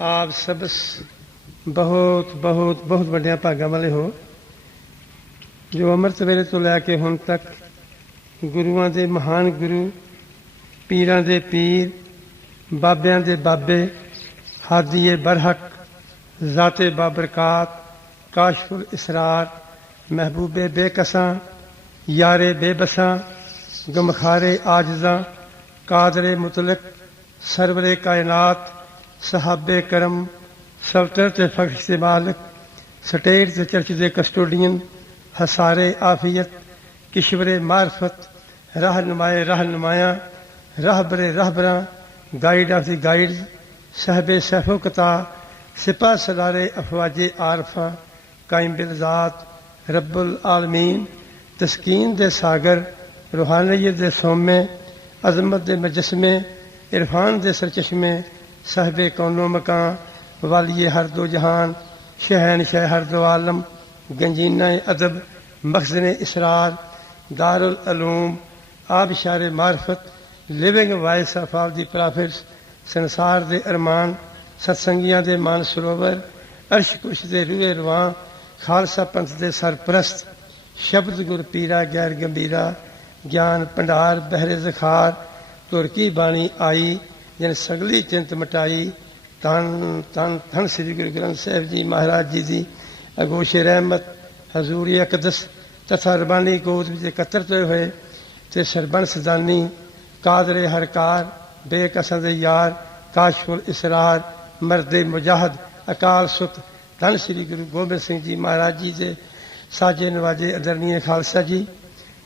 ਆਪ ਸਭ ਬਹੁਤ ਬਹੁਤ ਬਹੁਤ ਵੱਡਿਆਂ ਭਾਗਾਂ ਵਾਲੇ ਹੋ। ਜੋ ਅੰਮ੍ਰਿਤ ਵੇਲੇ ਤੋਂ ਲੈ ਕੇ ਹੁਣ ਤੱਕ ਗੁਰੂਆਂ ਦੇ ਮਹਾਨ ਗੁਰੂ, ਪੀਰਾਂ ਦੇ ਪੀਰ, ਬਾਬਿਆਂ ਦੇ ਬਾਬੇ ਹਾਦੀਏ ਬਰਹਕ, ਜ਼ਾਤੇ ਬਾਬਰਕਾਤ, ਕਾਸ਼ਫੁਲ ਇਸਰਾਰ, ਮਹਿਬੂਬੇ ਬੇਕਸਾਂ, ਯਾਰੇ ਬੇਬਸਾਂ, ਗਮਖਾਰੇ ਆਜਜ਼ਾਂ, ਕਾਦਰੇ ਮੁਤਲਕ, ਸਰਵਰੇ ਕਾਇਨਾਤ ਸਹਾਬੇ ਕਰਮ ਸਵਤਰ ਤੇ ਫਖਸ਼ ਦੇ ਮਾਲਕ, ਸਟੇਟ ਤੇ ਚਰਚ ਦੇ ਕਸਟੋਡੀਅਨ, ਹਸਾਰੇ ਆਫੀਅਤ, ਕਿਸ਼ਵਰੇ ਮਾਰਫਤ, ਰਹਿਨਮਾਏ ਰਹਿਨਮਾਇਆ, ਰਹਿਬਰੇ ਰਹਿਬਰਾਂ ਗਾਈਡ ਆਫ ਦੀ ਗਾਈਡਸ ਸਹਬੇ ਸਫੋਕਤਾ ਸਿਪਾ ਸਲਾਰੇ ਅਫਵਾਜੇ ਆਰਫਾ ਕਾਇਮ ਬਿਲਜ਼ਾਤ ਰੱਬੁਲ ਆਲਮੀਨ, ਤਸਕੀਨ ਦੇ ਸਾਗਰ, ਰੂਹਾਨੀਅਤ ਦੇ ਸੋਮੇ, ਅਜ਼ਮਤ ਦੇ ਮਜਸਮੇ, ਇਰਫਾਨ ਦੇ ਸਰਚਸ਼ਮੇ ਸਾਹਿਬੇ ਕੌਨੋ ਮਕਾਂ ਵਾਲੀਏ ਹਰ ਦੋ ਜਹਾਨ, ਸ਼ਹਿਨ ਸ਼ਹਿ ਹਰ ਦੋ ਆਲਮ, ਗੰਜੀਨਾ ਅਦਬ, ਮਖਜ਼ਨ ਇਸਰਾਰ, ਦਾਰੁਲ ਅਲੂਮ ਆਬਸ਼ਾਰ ਮਾਰਫਤ, living voice of all the prophets, ਸੰਸਾਰ ਦੇ ਅਰਮਾਨ, ਸਤਸੰਗੀਆਂ ਦੇ ਮਾਨ ਸਰੋਵਰ, ਅਰਸ਼ ਕੁਸ਼ ਦੇ ਰੂਹੇ ਰਵਾਂ ਖਾਲਸਾ ਪੰਥ ਦੇ ਸਰਪ੍ਰਸਤ, ਸ਼ਬਦ ਗੁਰ ਪੀਰਾ, ਗੈਰ ਗੰਭੀਰਾ, ਗਿਆਨ ਭੰਡਾਰ, ਬਹਿਰੇ ਜ਼ਖਾਰ ਤੁਰਕੀ ਬਾਣੀ ਆਈ ਜਨ ਸਗਲੀ ਚਿੰਤ ਮਟਾਈ, ਤਨ ਤਨ ਧੰਨ ਸ੍ਰੀ ਗੁਰੂ ਗ੍ਰੰਥ ਸਾਹਿਬ ਜੀ ਮਹਾਰਾਜ ਜੀ ਦੀ ਅਗੋਸ਼ ਰਹਿਮਤ, ਹਜ਼ੂਰੀ ਅਕਦਸ ਤਥਾ ਰਬਾਨੀ ਗੋਦ ਵਿੱਚ ਇਕੱਤਰਤ ਹੋਏ ਹੋਏ ਤੇ ਸਰਬਣ ਸਦਾਨੀ ਕਾਦਰੇ ਹਰਕਾਰ ਬੇਕਸਾਂ ਯਾਰ, ਕਾਸ਼ਫੁਲ ਇਸਰਾਰ, ਮਰਦੇ ਮੁਜਾਹਦ, ਅਕਾਲ ਸੁਤ, ਧੰਨ ਸ੍ਰੀ ਗੁਰੂ ਗੋਬਿੰਦ ਸਿੰਘ ਜੀ ਮਹਾਰਾਜ ਜੀ ਦੇ ਸਾਜੇ ਨਵਾਜੇ ਅਦਰਨੀय ਖਾਲਸਾ ਜੀ,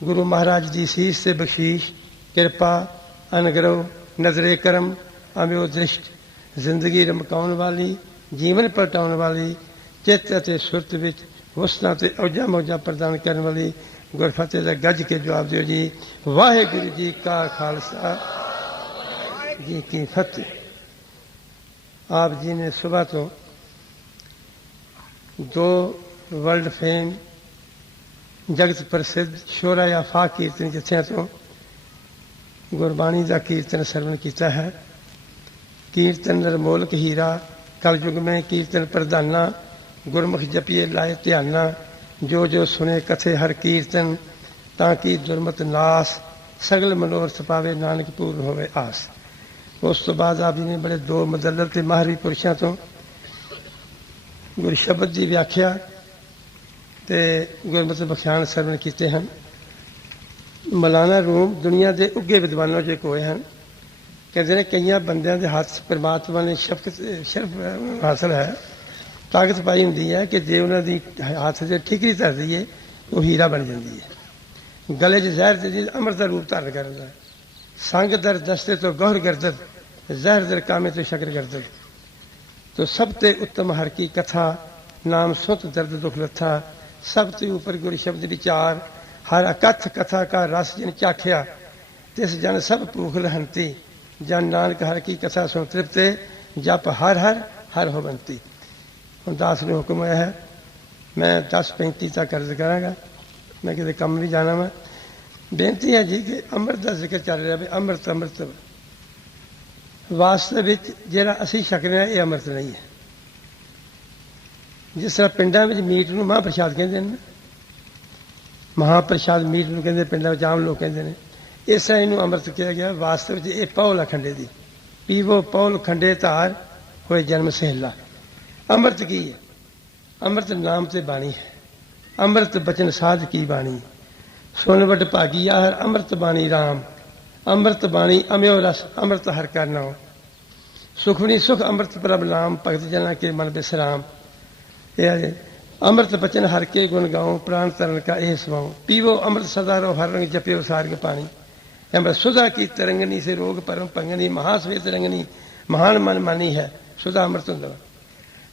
ਗੁਰੂ ਮਹਾਰਾਜ ਦੀ ਸੀਸ ਤੇ ਬਖਸ਼ੀਸ਼, ਕਿਰਪਾ, ਅਨਗਰੋ ਨਜ਼ਰੇ ਕਰਮ ਅਮਿਓ ਦ੍ਰਿਸ਼ਟ ਜ਼ਿੰਦਗੀ ਰਮਕਾਉਣ ਵਾਲੀ, ਜੀਵਨ ਪਲਟਾਉਣ ਵਾਲੀ, ਚਿੱਤ ਅਤੇ ਸੁਰਤ ਵਿੱਚ ਹੁਸਨਾ ਤੇ ਔਜਾ ਮੌਜਾ ਪ੍ਰਦਾਨ ਕਰਨ ਵਾਲੀ ਗੁਰਫਤਿਹ ਦਾ ਗੱਜ ਕੇ ਜਵਾਬ ਦਿਓ ਜੀ। ਵਾਹਿਗੁਰੂ ਜੀ ਕਾ ਖਾਲਸਾ। ਜੀ ਕੀ ਫਤਿਹ। ਆਪ ਜੀ ਨੇ ਸਵੇਰ ਤੋਂ ਦੋ ਵਰਲਡ ਫੇਮ ਜਗਤ ਪ੍ਰਸਿੱਧ ਸ਼ੋਰਾ ਆਫਾ ਕੀਰਤਨ ਜਿੱਥੇ ਤੋਂ ਗੁਰਬਾਣੀ ਦਾ ਕੀਰਤਨ ਸਰਵਣ ਕੀਤਾ ਹੈ। ਕੀਰਤਨ ਨਿਰਮੋਲਕ ਹੀਰਾ, ਕਲਯੁਗ ਮੈਂ ਕੀਰਤਨ ਪ੍ਰਧਾਨਾ, ਗੁਰਮੁਖ ਜਪੀਏ ਲਾਏ ਧਿਆਨਾ, ਜੋ ਜੋ ਸੁਨੇ ਕਥੇ ਹਰ ਕੀਰਤਨ, ਤਾਂ ਕੀ ਦੁਰਮਤ ਨਾਸ, ਸਗਲ ਮਨੋਰਥ ਪਾਵੇ ਨਾਨਕ ਪੂਰਨ ਹੋਵੇ ਆਸ। ਉਸ ਤੋਂ ਬਾਅਦ ਆਪ ਜੀ ਨੇ ਬੜੇ ਦੋ ਮਦਲਲ ਤੇ ਮਾਹਰੀ ਪੁਰਸ਼ਾਂ ਤੋਂ ਗੁਰ ਸ਼ਬਦ ਦੀ ਵਿਆਖਿਆ ਤੇ ਗੁਰਮਤਿ ਬਖਸ਼ਾਨ ਸਰਵਣ ਕੀਤੇ ਹਨ। ਮਲਾਨਾ ਰੂਮ ਦੁਨੀਆ ਦੇ ਉੱਗੇ ਵਿਦਵਾਨਾਂ ਚੋਂ ਇੱਕ ਹੋਏ ਹਨ। ਕਹਿੰਦੇ ਨੇ ਕਈਆਂ ਬੰਦਿਆਂ ਦੇ ਹੱਥ ਪਰਮਾਤਮਾ ਨੇ ਸ਼ਫਕਤ ਸ਼ਰਫ ਹਾਸਲ ਹੈ। ਤਾਕਤ ਪਾਈ ਹੁੰਦੀ ਹੈ ਕਿ ਜੇ ਉਹਨਾਂ ਦੀ ਹੱਥ ਤੇ ਠਿਕਰੀ ਧਰ ਦਈਏ ਉਹ ਹੀਰਾ ਬਣ ਜਾਂਦੀ ਹੈ ਗਲੇ 'ਚ ਜ਼ਹਿਰ ਤੇ ਅਮਰ ਦਾ ਰੂਪ ਧਾਰਨ ਕਰਦਾ ਸੰਗ ਦਰ ਦਸਤੇ ਤੋਂ ਗੌਰ ਗਰਦਤ ਜ਼ਹਿਰ ਦਰ ਕਾਮੇ ਤੋਂ ਸ਼ਕਰ ਗਰਦਤ ਤੋ ਸਭ ਤੇ ਉੱਤਮ ਹਰ ਕੀ ਕਥਾ, ਨਾਮ ਸੁਤ ਦਰਦ ਦੁਖ ਲੱਥਾ, ਸਭ ਤੇ ਉਪਰ ਗੁਰ ਸ਼ਬਦ ਵਿਚਾਰ ਹਰ ਅਕਥ ਕਥਾ ਕਾ ਰਸ ਜਿਨ ਚਾਖਿਆ, ਤਿਸ ਜਨ ਸਭ ਭੂਖ ਲਹੰਤੀ। ਜਨ ਨਾਨਕ ਹਰ ਕੀ ਕਥਾ ਸੁਣ ਤ੍ਰਿਪਤੇ, ਜਪ ਹਰ ਹਰ ਹਰ ਹੋਵੰਤੀ। ਹੁਣ ਦਾਸ ਨੇ ਹੁਕਮ ਆਇਆ ਹੈ, ਮੈਂ 10:35 ਤੱਕ ਕਰਜ਼ ਕਰਾਂਗਾ। ਮੈਂ ਕਿਤੇ ਕੰਮ ਵੀ ਜਾਣਾ ਮੈਂ ਬੇਨਤੀ ਹੈ ਜੀ ਕਿ ਅੰਮ੍ਰਿਤ ਦਾ ਜ਼ਿਕਰ ਚੱਲ ਰਿਹਾ ਵੀ ਅੰਮ੍ਰਿਤ ਅੰਮ੍ਰਿਤ। ਵਾਸਤੇ ਵਿੱਚ ਜਿਹੜਾ ਅਸੀਂ ਛਕਦੇ ਹਾਂ, ਇਹ ਅੰਮ੍ਰਿਤ ਨਹੀਂ ਹੈ। ਜਿਸ ਤਰ੍ਹਾਂ ਪਿੰਡਾਂ ਵਿੱਚ ਮੀਟ ਨੂੰ ਮਾਂ ਪ੍ਰਸ਼ਾਦ ਕਹਿੰਦੇ ਨੇ ਮਹਾਂਪ੍ਰਸ਼ਾਦ ਮੀਟ ਨੂੰ ਕਹਿੰਦੇ, ਪਿੰਡਾਂ ਵਿੱਚ ਆਮ ਲੋਕ ਕਹਿੰਦੇ ਨੇ। ਇਸ ਤਰ੍ਹਾਂ ਇਹਨੂੰ ਅੰਮ੍ਰਿਤ ਕਿਹਾ ਗਿਆ, ਵਾਸਤਵ ਵਿੱਚ ਇਹ ਪੌਲ ਖੰਡੇ ਦੀ। ਪੀਵੋ ਪੌਲ ਖੰਡੇ ਧਾਰ ਹੋਏ ਜਨਮ ਸਹਿਲਾ। ਅੰਮ੍ਰਿਤ ਕੀ ਹੈ? ਅੰਮ੍ਰਿਤ ਨਾਮ ਤੇ ਬਾਣੀ ਹੈ। ਅੰਮ੍ਰਿਤ ਬਚਨ ਸਾਧ ਕੀ ਬਾਣੀ? ਸੁਨ ਵਟ ਭਾਗੀ ਹਰ ਅੰਮ੍ਰਿਤ ਬਾਣੀ RAM ਅੰਮ੍ਰਿਤ ਬਾਣੀ ਅਮਿਓ ਰਸ, ਅੰਮ੍ਰਿਤ ਹਰ ਕਰਨਾ ਨਾਮ ਸੁਖ ਅੰਮ੍ਰਿਤ ਪ੍ਰਭ ਨਾਮ, ਭਗਤ ਜਨਾ ਕੇ ਮਨ ਬਿਸਰਾਮ। ਇਹ ਹੈ ਅੰਮ੍ਰਿਤ ਬਚਨ ਹਰ ਕੇ ਗੁਣ ਗਾਉ ਪ੍ਰਾਨ ਤਰਨ ਕਾ ਇਹ ਸਵਾਉ। ਪੀਵੋ ਅੰਮ੍ਰਿਤ ਸਦਾ ਰੋ ਹਰ ਰੰਗ ਜਪਿਓ ਸਾਰਗ ਪਾਣੀ। ਅੰਮ੍ਰਿਤ ਸੁਧਾ ਕੀ ਤਰੰਗਨੀ ਸੇ ਰੋਗ ਪਰਮ ਪੰਗਨੀ ਮਹਾਸਵੇ ਤਰੰਗਨੀ ਮਹਾਨ ਮਨ ਮਾਨੀ ਹੈ, ਸੁਧਾ ਅੰਮ੍ਰਿਤ ਹੁੰਦਾ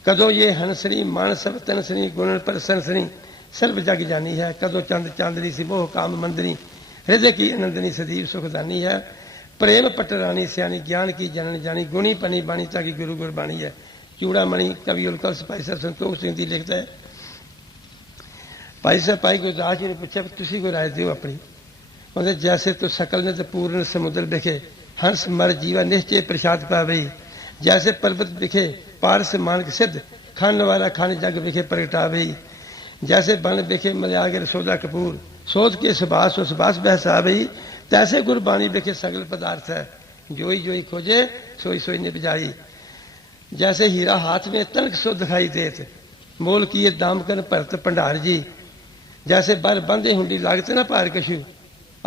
ਕਦੋਂ ਇਹ ਹੰਸਣੀ ਮਨ ਸਭ ਤਨਸਣੀ ਗੁਣ ਪਰਸਨਸਣੀ ਸਰਬ ਜਗ ਜਾਨੀ ਹੈ, ਕਦੋਂ ਚੰਦ ਚਾਂਦਨੀ ਸੀ ਮੋਹ ਕਾਮ ਮੰਦਨੀ, ਹਿਰਦੇ ਕੀ ਆਨੰਦਨੀ ਸਦੀਵ ਸੁਖਦਾਨੀ ਹੈ। ਪ੍ਰੇਮ ਪਟਰਾਣੀ ਸਿਆਣੀ, ਗਿਆਨ ਕੀ ਜਨਨ ਜਾਣੀ, ਗੁਣੀ ਪਨੀ ਬਾਣੀ ਤਾਂ ਕੀ ਗੁਰੂ ਗੁਰਬਾਣੀ ਹੈ। ਚੂੜਾ ਮਣੀ, ਕਵੀ ਉਲਕਲ ਸਿਪਾਹੀ ਸਾਹਿਬ ਸੰਤੋਖ ਸਿੰਘ ਦੀ ਲਿਖਦਾ ਹੈ ਭਾਈ ਸਾਹਿਬ ਭਾਈ ਗੁਰਦਾਸ ਜੀ ਨੇ ਪੁੱਛਿਆ ਤੁਸੀਂ ਕੋਈ ਰਾਏ ਦਿਓ ਆਪਣੀ ਉਹਦੇ ਜੈਸੇ ਤੋ ਸਕਲ ਨੇ ਤੇ ਪੂਰਨ ਸਮੁੰਦਰ ਵਿਖੇ ਹੰਸ ਮਰ ਜੀਵਾ ਨਿਸ਼ਚੇ ਪ੍ਰਸ਼ਾਦ ਪਾਵੇ ਜੈਸੇ ਪਰਬਤ ਵਿਖੇ ਪਾਰਸ ਮਾਨਕ ਸਿੱਧ ਖਾਨ ਵਾਲਾ ਖਾਨ ਜਗ ਵਿਖੇ ਪ੍ਰਗਟਾਵੇ جیسے بن بکھے ملیاگر سودا کپور۔ سوز کے سباس و سباس بحسا بھئی تیسے گربانی بکھے سگل پدارت ہے۔ جوئی جوئی کھوجے، سوئی سوئی نے بجائی۔ جیسے ہیرا ہاتھ میں تنک سو دکھائی دیت۔ مول کیے دام کن پرت پنڈار جی۔ جیسے بر بندے ہنڈی لگتے نا پار کشو،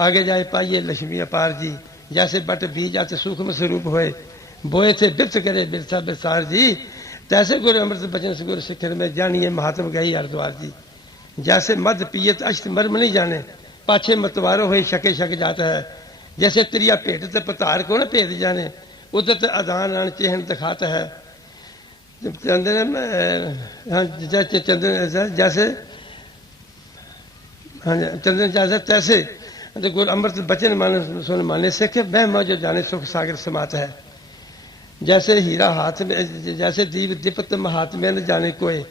آگے جائے پائیے لکشمی پار جی جیسے بٹ بی جاتے سوکھ میں سروپ ہوئے، بوئے تھے برت کرے برسا برسار جی۔ تیسے گر امرت بچن سے گر سکھر میں جانیے مہاتم گئی ہردوار جی۔ جیسے مد پیت اشت مرم نہیں جانے، پاچھے متوارو ہوئے شکے شک جاتا ہے۔ جیسے تریا پیٹ تے پتار کو نہ پیٹ جانے، ادھر تے ادان آن چہن دکھاتا ہے۔ چندر ہاں، جیسے ہاں جی، چندن اجازت تیسے۔ گول امرت بچن سونے مانے سے کہ بہ موجو جانے سکھ ساگر سمات ہے۔ جیسے ہیرا ہاتھ میں، جیسے دیو دپت مہات میں نہ جانے کوئے۔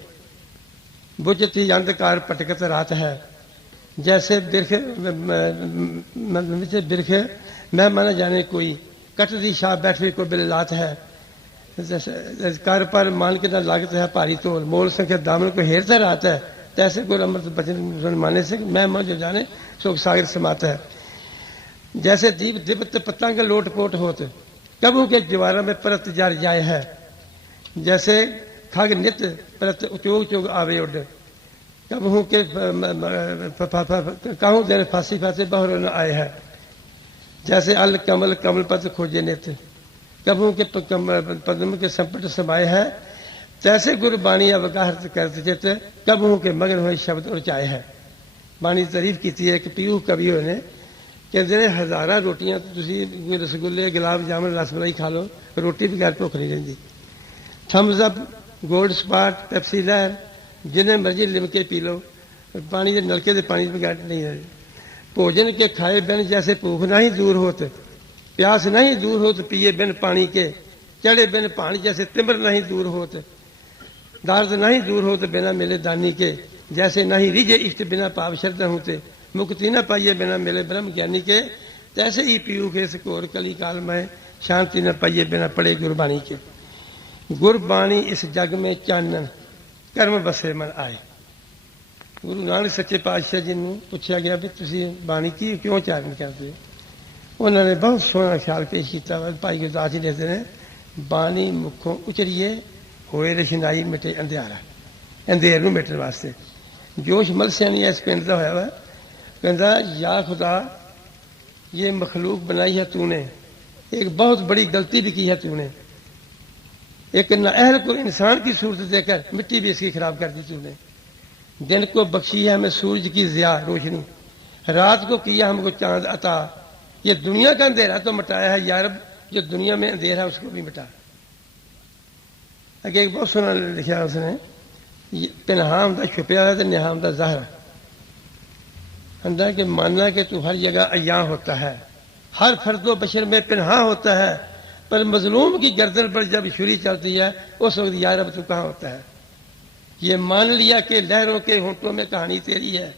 بجت ہی اندکار پٹکت رات ہے۔ جیسے برخ برخ میں مانا جانے کوئی۔ کٹ دی شاہ بیٹھوی کو بل لات ہے۔ کار پر مان کے نہ لاغت ہے پاری تول۔ مول سنکھے دامن کو ہیرتا رات ہے۔ تیسے کوئی لمبر سے بچن مانے سے میں مجھے جانے شوق ساگر سماتا ہے۔ جیسے دیپ دپت پتنگ لوٹ پوٹ ہوتے کبو کے جوارہ میں پرت جار جائے ہے۔ جیسے کھاگ نت پرت چوگ چوگ آوے اڑے، کب کے کہوں جیسے فاسی فاسی بہر آئے ہے۔ جیسے ال، کمل کمل پت کھوجے نت کب کے پدم کے سمپٹ سمائے ہے तैसे गुरबाणी अवगाहत करते चित कबहू के मगन हुए शब्द उचाए है ਬਾਣੀ ਤਾਰੀਫ ਕੀਤੀ ਹੈ ਕਿ ਪੀਊ ਕਵੀ ਹੋਏ ਨੇ ਕਹਿੰਦੇ ਨੇ ਹਜ਼ਾਰਾਂ ਰੋਟੀਆਂ ਤੁਸੀਂ ਰਸਗੁੱਲੇ ਗੁਲਾਬ ਜਾਮਨ ਰਸਮਲਾਈ ਖਾ ਲਓ ਰੋਟੀ ਬਗੈਰ ਭੁੱਖ ਨਹੀਂ ਰਹਿੰਦੀ Thums Up Gold Spot Pepsi Lehar ਜਿੰਨੇ ਮਰਜ਼ੀ ਲਿਮ ਕੇ ਪੀ ਲਓ ਪਾਣੀ ਦੇ ਨਲਕੇ ਦੇ ਪਾਣੀ ਬਗੈਰ ਨਹੀਂ ਰਹਿੰਦੀ भोजन के खाए बिन जैसे भूख नहीं दूर होत प्यास नहीं दूर होत पिए बिन पानी के चढ़े बिन पानी जैसे तिमर नहीं दूर होत दर्द नहीं दूर होत बिना मिले दानी के जैसे नहीं रिजे इष्ट बिना पाप श्रद्धा होते मुक्ति न पाइए बिना मिले ब्रह्म ज्ञानी के तैसे ही पीयू के सकोर कली काल में शांति न पाइए बिना पड़े गुरबाणी के गुरबाणी इस जग में चानन कर्म बसे मन आए ਗੁਰੂ ਨਾਨਕ ਸੱਚੇ ਪਾਤਸ਼ਾਹ ਜੀ ਨੂੰ ਪੁੱਛਿਆ ਗਿਆ ਵੀ ਤੁਸੀਂ ਬਾਣੀ ਕੀ ਕਿਉਂ ਚਾਰਨ ਕਰਦੇ ਹੋ ਉਹਨਾਂ ਨੇ ਬਹੁਤ ਸੋਹਣਾ ਖਿਆਲ ਪੇਸ਼ ਕੀਤਾ ਵਾ ਭਾਈ ਗੁਰਦਾਸ ਜੀ ਲਿਖਦੇ ਨੇ ਬਾਣੀ ਮੁਖੋਂ ਉਚਰੀਏ ہوئے رشنائی مٹے اندھیارا۔ اندھیر نو مٹن واسطے۔ جوش مل سیانی نہیں اس پنڈ کا ہوا۔ ہے کہندا یا خدا، یہ مخلوق بنائی ہے تو نے۔ ایک بہت بڑی غلطی بھی کی ہے تو نے۔ ایک نااہل کو انسان کی صورت دے کر مٹی بھی اس کی خراب کر دی تو نے۔ دن کو بخشی ہے ہمیں سورج کی ضیا روشنی۔ رات کو کیا ہم کو چاند عطا۔ یہ دنیا کا اندھیرا تو مٹایا ہے۔ یارب جو دنیا میں اندھیرا اس کو بھی مٹا۔ ایک بہت سونا لکھا اس نے۔ پنہام تھا چھپیا ہوا تو نہام تھا ظاہر اندر کہ ماننا کہ تو ہر جگہ ایاں ہوتا ہے۔ ہر فرد و بشر میں پنہا ہوتا ہے۔ پر مظلوم کی گردن پر جب چھری چلتی ہے، اس وقت یار تو کہاں ہوتا ہے؟ یہ مان لیا کہ لہروں کے ہونٹوں میں کہانی تیری ہے۔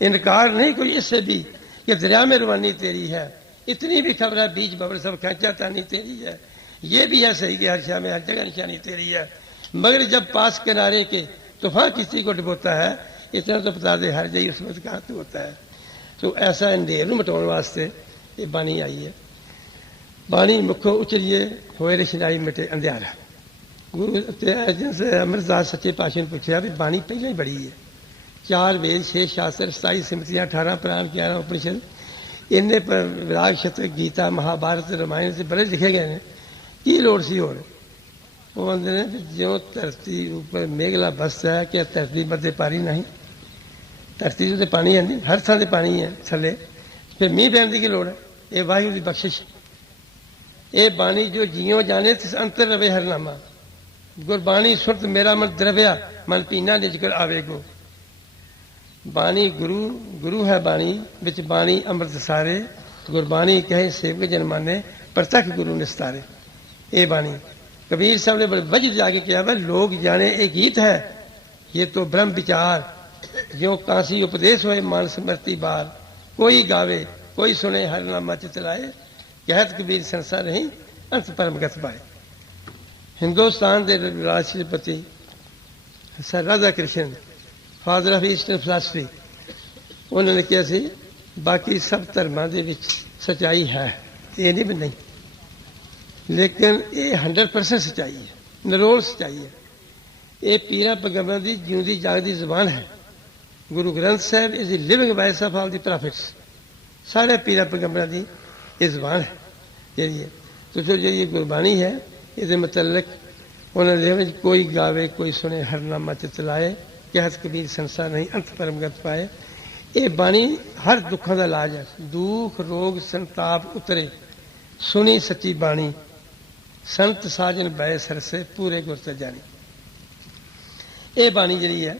انکار نہیں کوئی اس سے بھی کہ دریا میں روانی تیری ہے۔ اتنی بھی خبر ہے بیچ ببر سب کھینچا تانی تیری ہے۔ ये भी है सही कि हर शाह में हर जगह निशानी तेरी है मगर जब पास किनारे के तूफान किसी को डुबोता है इतना तो बता दे हर जाइए उस वक्त कहाँ तो होता है तो ऐसा अंधेर मिटाने वास्ते ये बानी आई है बानी मुखो उचलिए होए रशनाई मिटे अंधेरा ਗੁਰੂ ਤੇ ਅਮਰਦਾਸ ਸੱਚੇ ਪਾਤਸ਼ਾਹ ਨੇ ਪੁੱਛਿਆ ਵੀ ਬਾਣੀ ਪਹਿਲਾਂ ਹੀ ਬੜੀ ਹੈ ਚਾਰ ਵੇਦ ਛੇ ਸ਼ਾਸਤਰ 27 ਸਿਮਰਤੀਆਂ 18 ਪ੍ਰਾਣ 11 ਉਪਨਿਸ਼ਦ ਇੰਨੇ ਪਰ ਵਿਰਾਗ ਸ਼ਤਕ ਗੀਤਾ ਮਹਾਭਾਰਤ ਰਮਾਇਣ ਤੇ ਬੜੇ ਲਿਖੇ ਗਏ ਨੇ ਕੀ ਲੋੜ ਸੀ ਹੋਰ? ਉਹ ਕਹਿੰਦੇ ਨੇ ਜਿਉਂ ਧਰਤੀ ਉੱਪਰ ਮੇਘਲਾ ਬਸਦਾ ਹੈ ਕਿ ਧਰਤੀ ਮੱਦੇ ਪਾਣੀ ਨਹੀਂ। ਧਰਤੀ ਤੇ ਪਾਣੀ ਹੈ ਨਹੀਂ, ਹਰ ਥਾਂ ਤੇ ਪਾਣੀ ਹੈ ਥੱਲੇ। ਫਿਰ ਮੀਂਹ ਪੈਣ ਦੀ ਕੀ ਲੋੜ ਹੈ? ਇਹ ਵਾਹਿਗੁਰੂ ਦੀ ਬਖਸ਼ਿਸ਼ ਇਹ ਬਾਣੀ ਜੋ ਜੀਉ ਜਾਣੇ ਤਿਸ ਅੰਤਰ ਰਵੇ ਹਰਨਾਮਾ। ਗੁਰਬਾਣੀ ਸੁਰਤ ਮੇਰਾ ਮਨ ਦਰਵਿਆ, ਮਨ ਪੀਨਾ ਨਿਜਕਰ ਆਵੇਗੋ। ਬਾਣੀ ਗੁਰੂ ਗੁਰੂ ਹੈ ਬਾਣੀ, ਵਿੱਚ ਬਾਣੀ ਅੰਮ੍ਰਿਤ ਸਾਰੇ ਗੁਰਬਾਣੀ ਕਹੇ ਸੇਵਕ ਜਨਮਾਨੇ ਪ੍ਰਤੱਖ ਗੁਰੂ ਨਿਸਤਾਰੇ। اے بانی، کبیر صاحب نے بڑے وجہ جا کے کیا بھائی لوگ جانے ایک گیت ہے۔ یہ تو برہم بچار جو کانسی اپدیس ہوئے مان سمرتی بار کوئی گاوے، کوئی سنے، ہر نامہ چلائے۔ کہت کبیر سنسا نہیں انت پرم گت پائے ہندوستان دے Rashtrapati sir Radhakrishnan, father of eastern philosophy, انہوں نے کہا سی، باقی سب ترمان دے بچ سچائی ہے۔ یہ نہیں بھی نہیں۔ ਲੇਕਿਨ ਇਹ 100% ਸਚਾਈ ਹੈ, ਨਿਰੋਲ ਸਚਾਈ ਹੈ। ਇਹ ਪੀਰਾ ਪੈਗੰਬਰਾਂ ਦੀ ਜਿਉਂਦੀ ਜਾਗਦੀ ਜ਼ੁਬਾਨ ਹੈ। Guru Granth Sahib is living voice of all the prophets ਸਾਰੇ ਪੀਰਾਂ ਪੈਗੰਬਰਾਂ ਦੀ ਇਹ ਜ਼ੁਬਾਨ ਹੈ, ਜਿਹੜੀ ਹੈ। ਤੁਸੀਂ ਜਿਹੜੀ ਗੁਰਬਾਣੀ ਹੈ ਇਹਦੇ ਮੁਤਲਕ ਉਹਨਾਂ ਦੇ ਵਿੱਚ ਕੋਈ ਗਾਵੇ, ਕੋਈ ਸੁਣੇ, ਹਰਨਾਮਾ ਚਿਤ ਕਹਿਤ ਕਬੀਰ ਸੰਸਾਰ ਨਹੀਂ, ਅੰਤ ਪਰਮਗਤ ਪਾਏ। ਇਹ ਬਾਣੀ ਹਰ ਦੁੱਖਾਂ ਦਾ ਇਲਾਜ ਹੈ। ਦੁੱਖ, ਰੋਗ, ਸੰਤਾਪ ਉਤਰੇ। ਸੁਣੀ ਸੱਚੀ ਬਾਣੀ। ਸੰਤ ਸਾਜਨ ਬੈ ਸਰਸੇ ਪੂਰੇ ਗੁਰ ਤੇ ਜਾਣੀ। ਇਹ ਬਾਣੀ ਜਿਹੜੀ ਹੈ,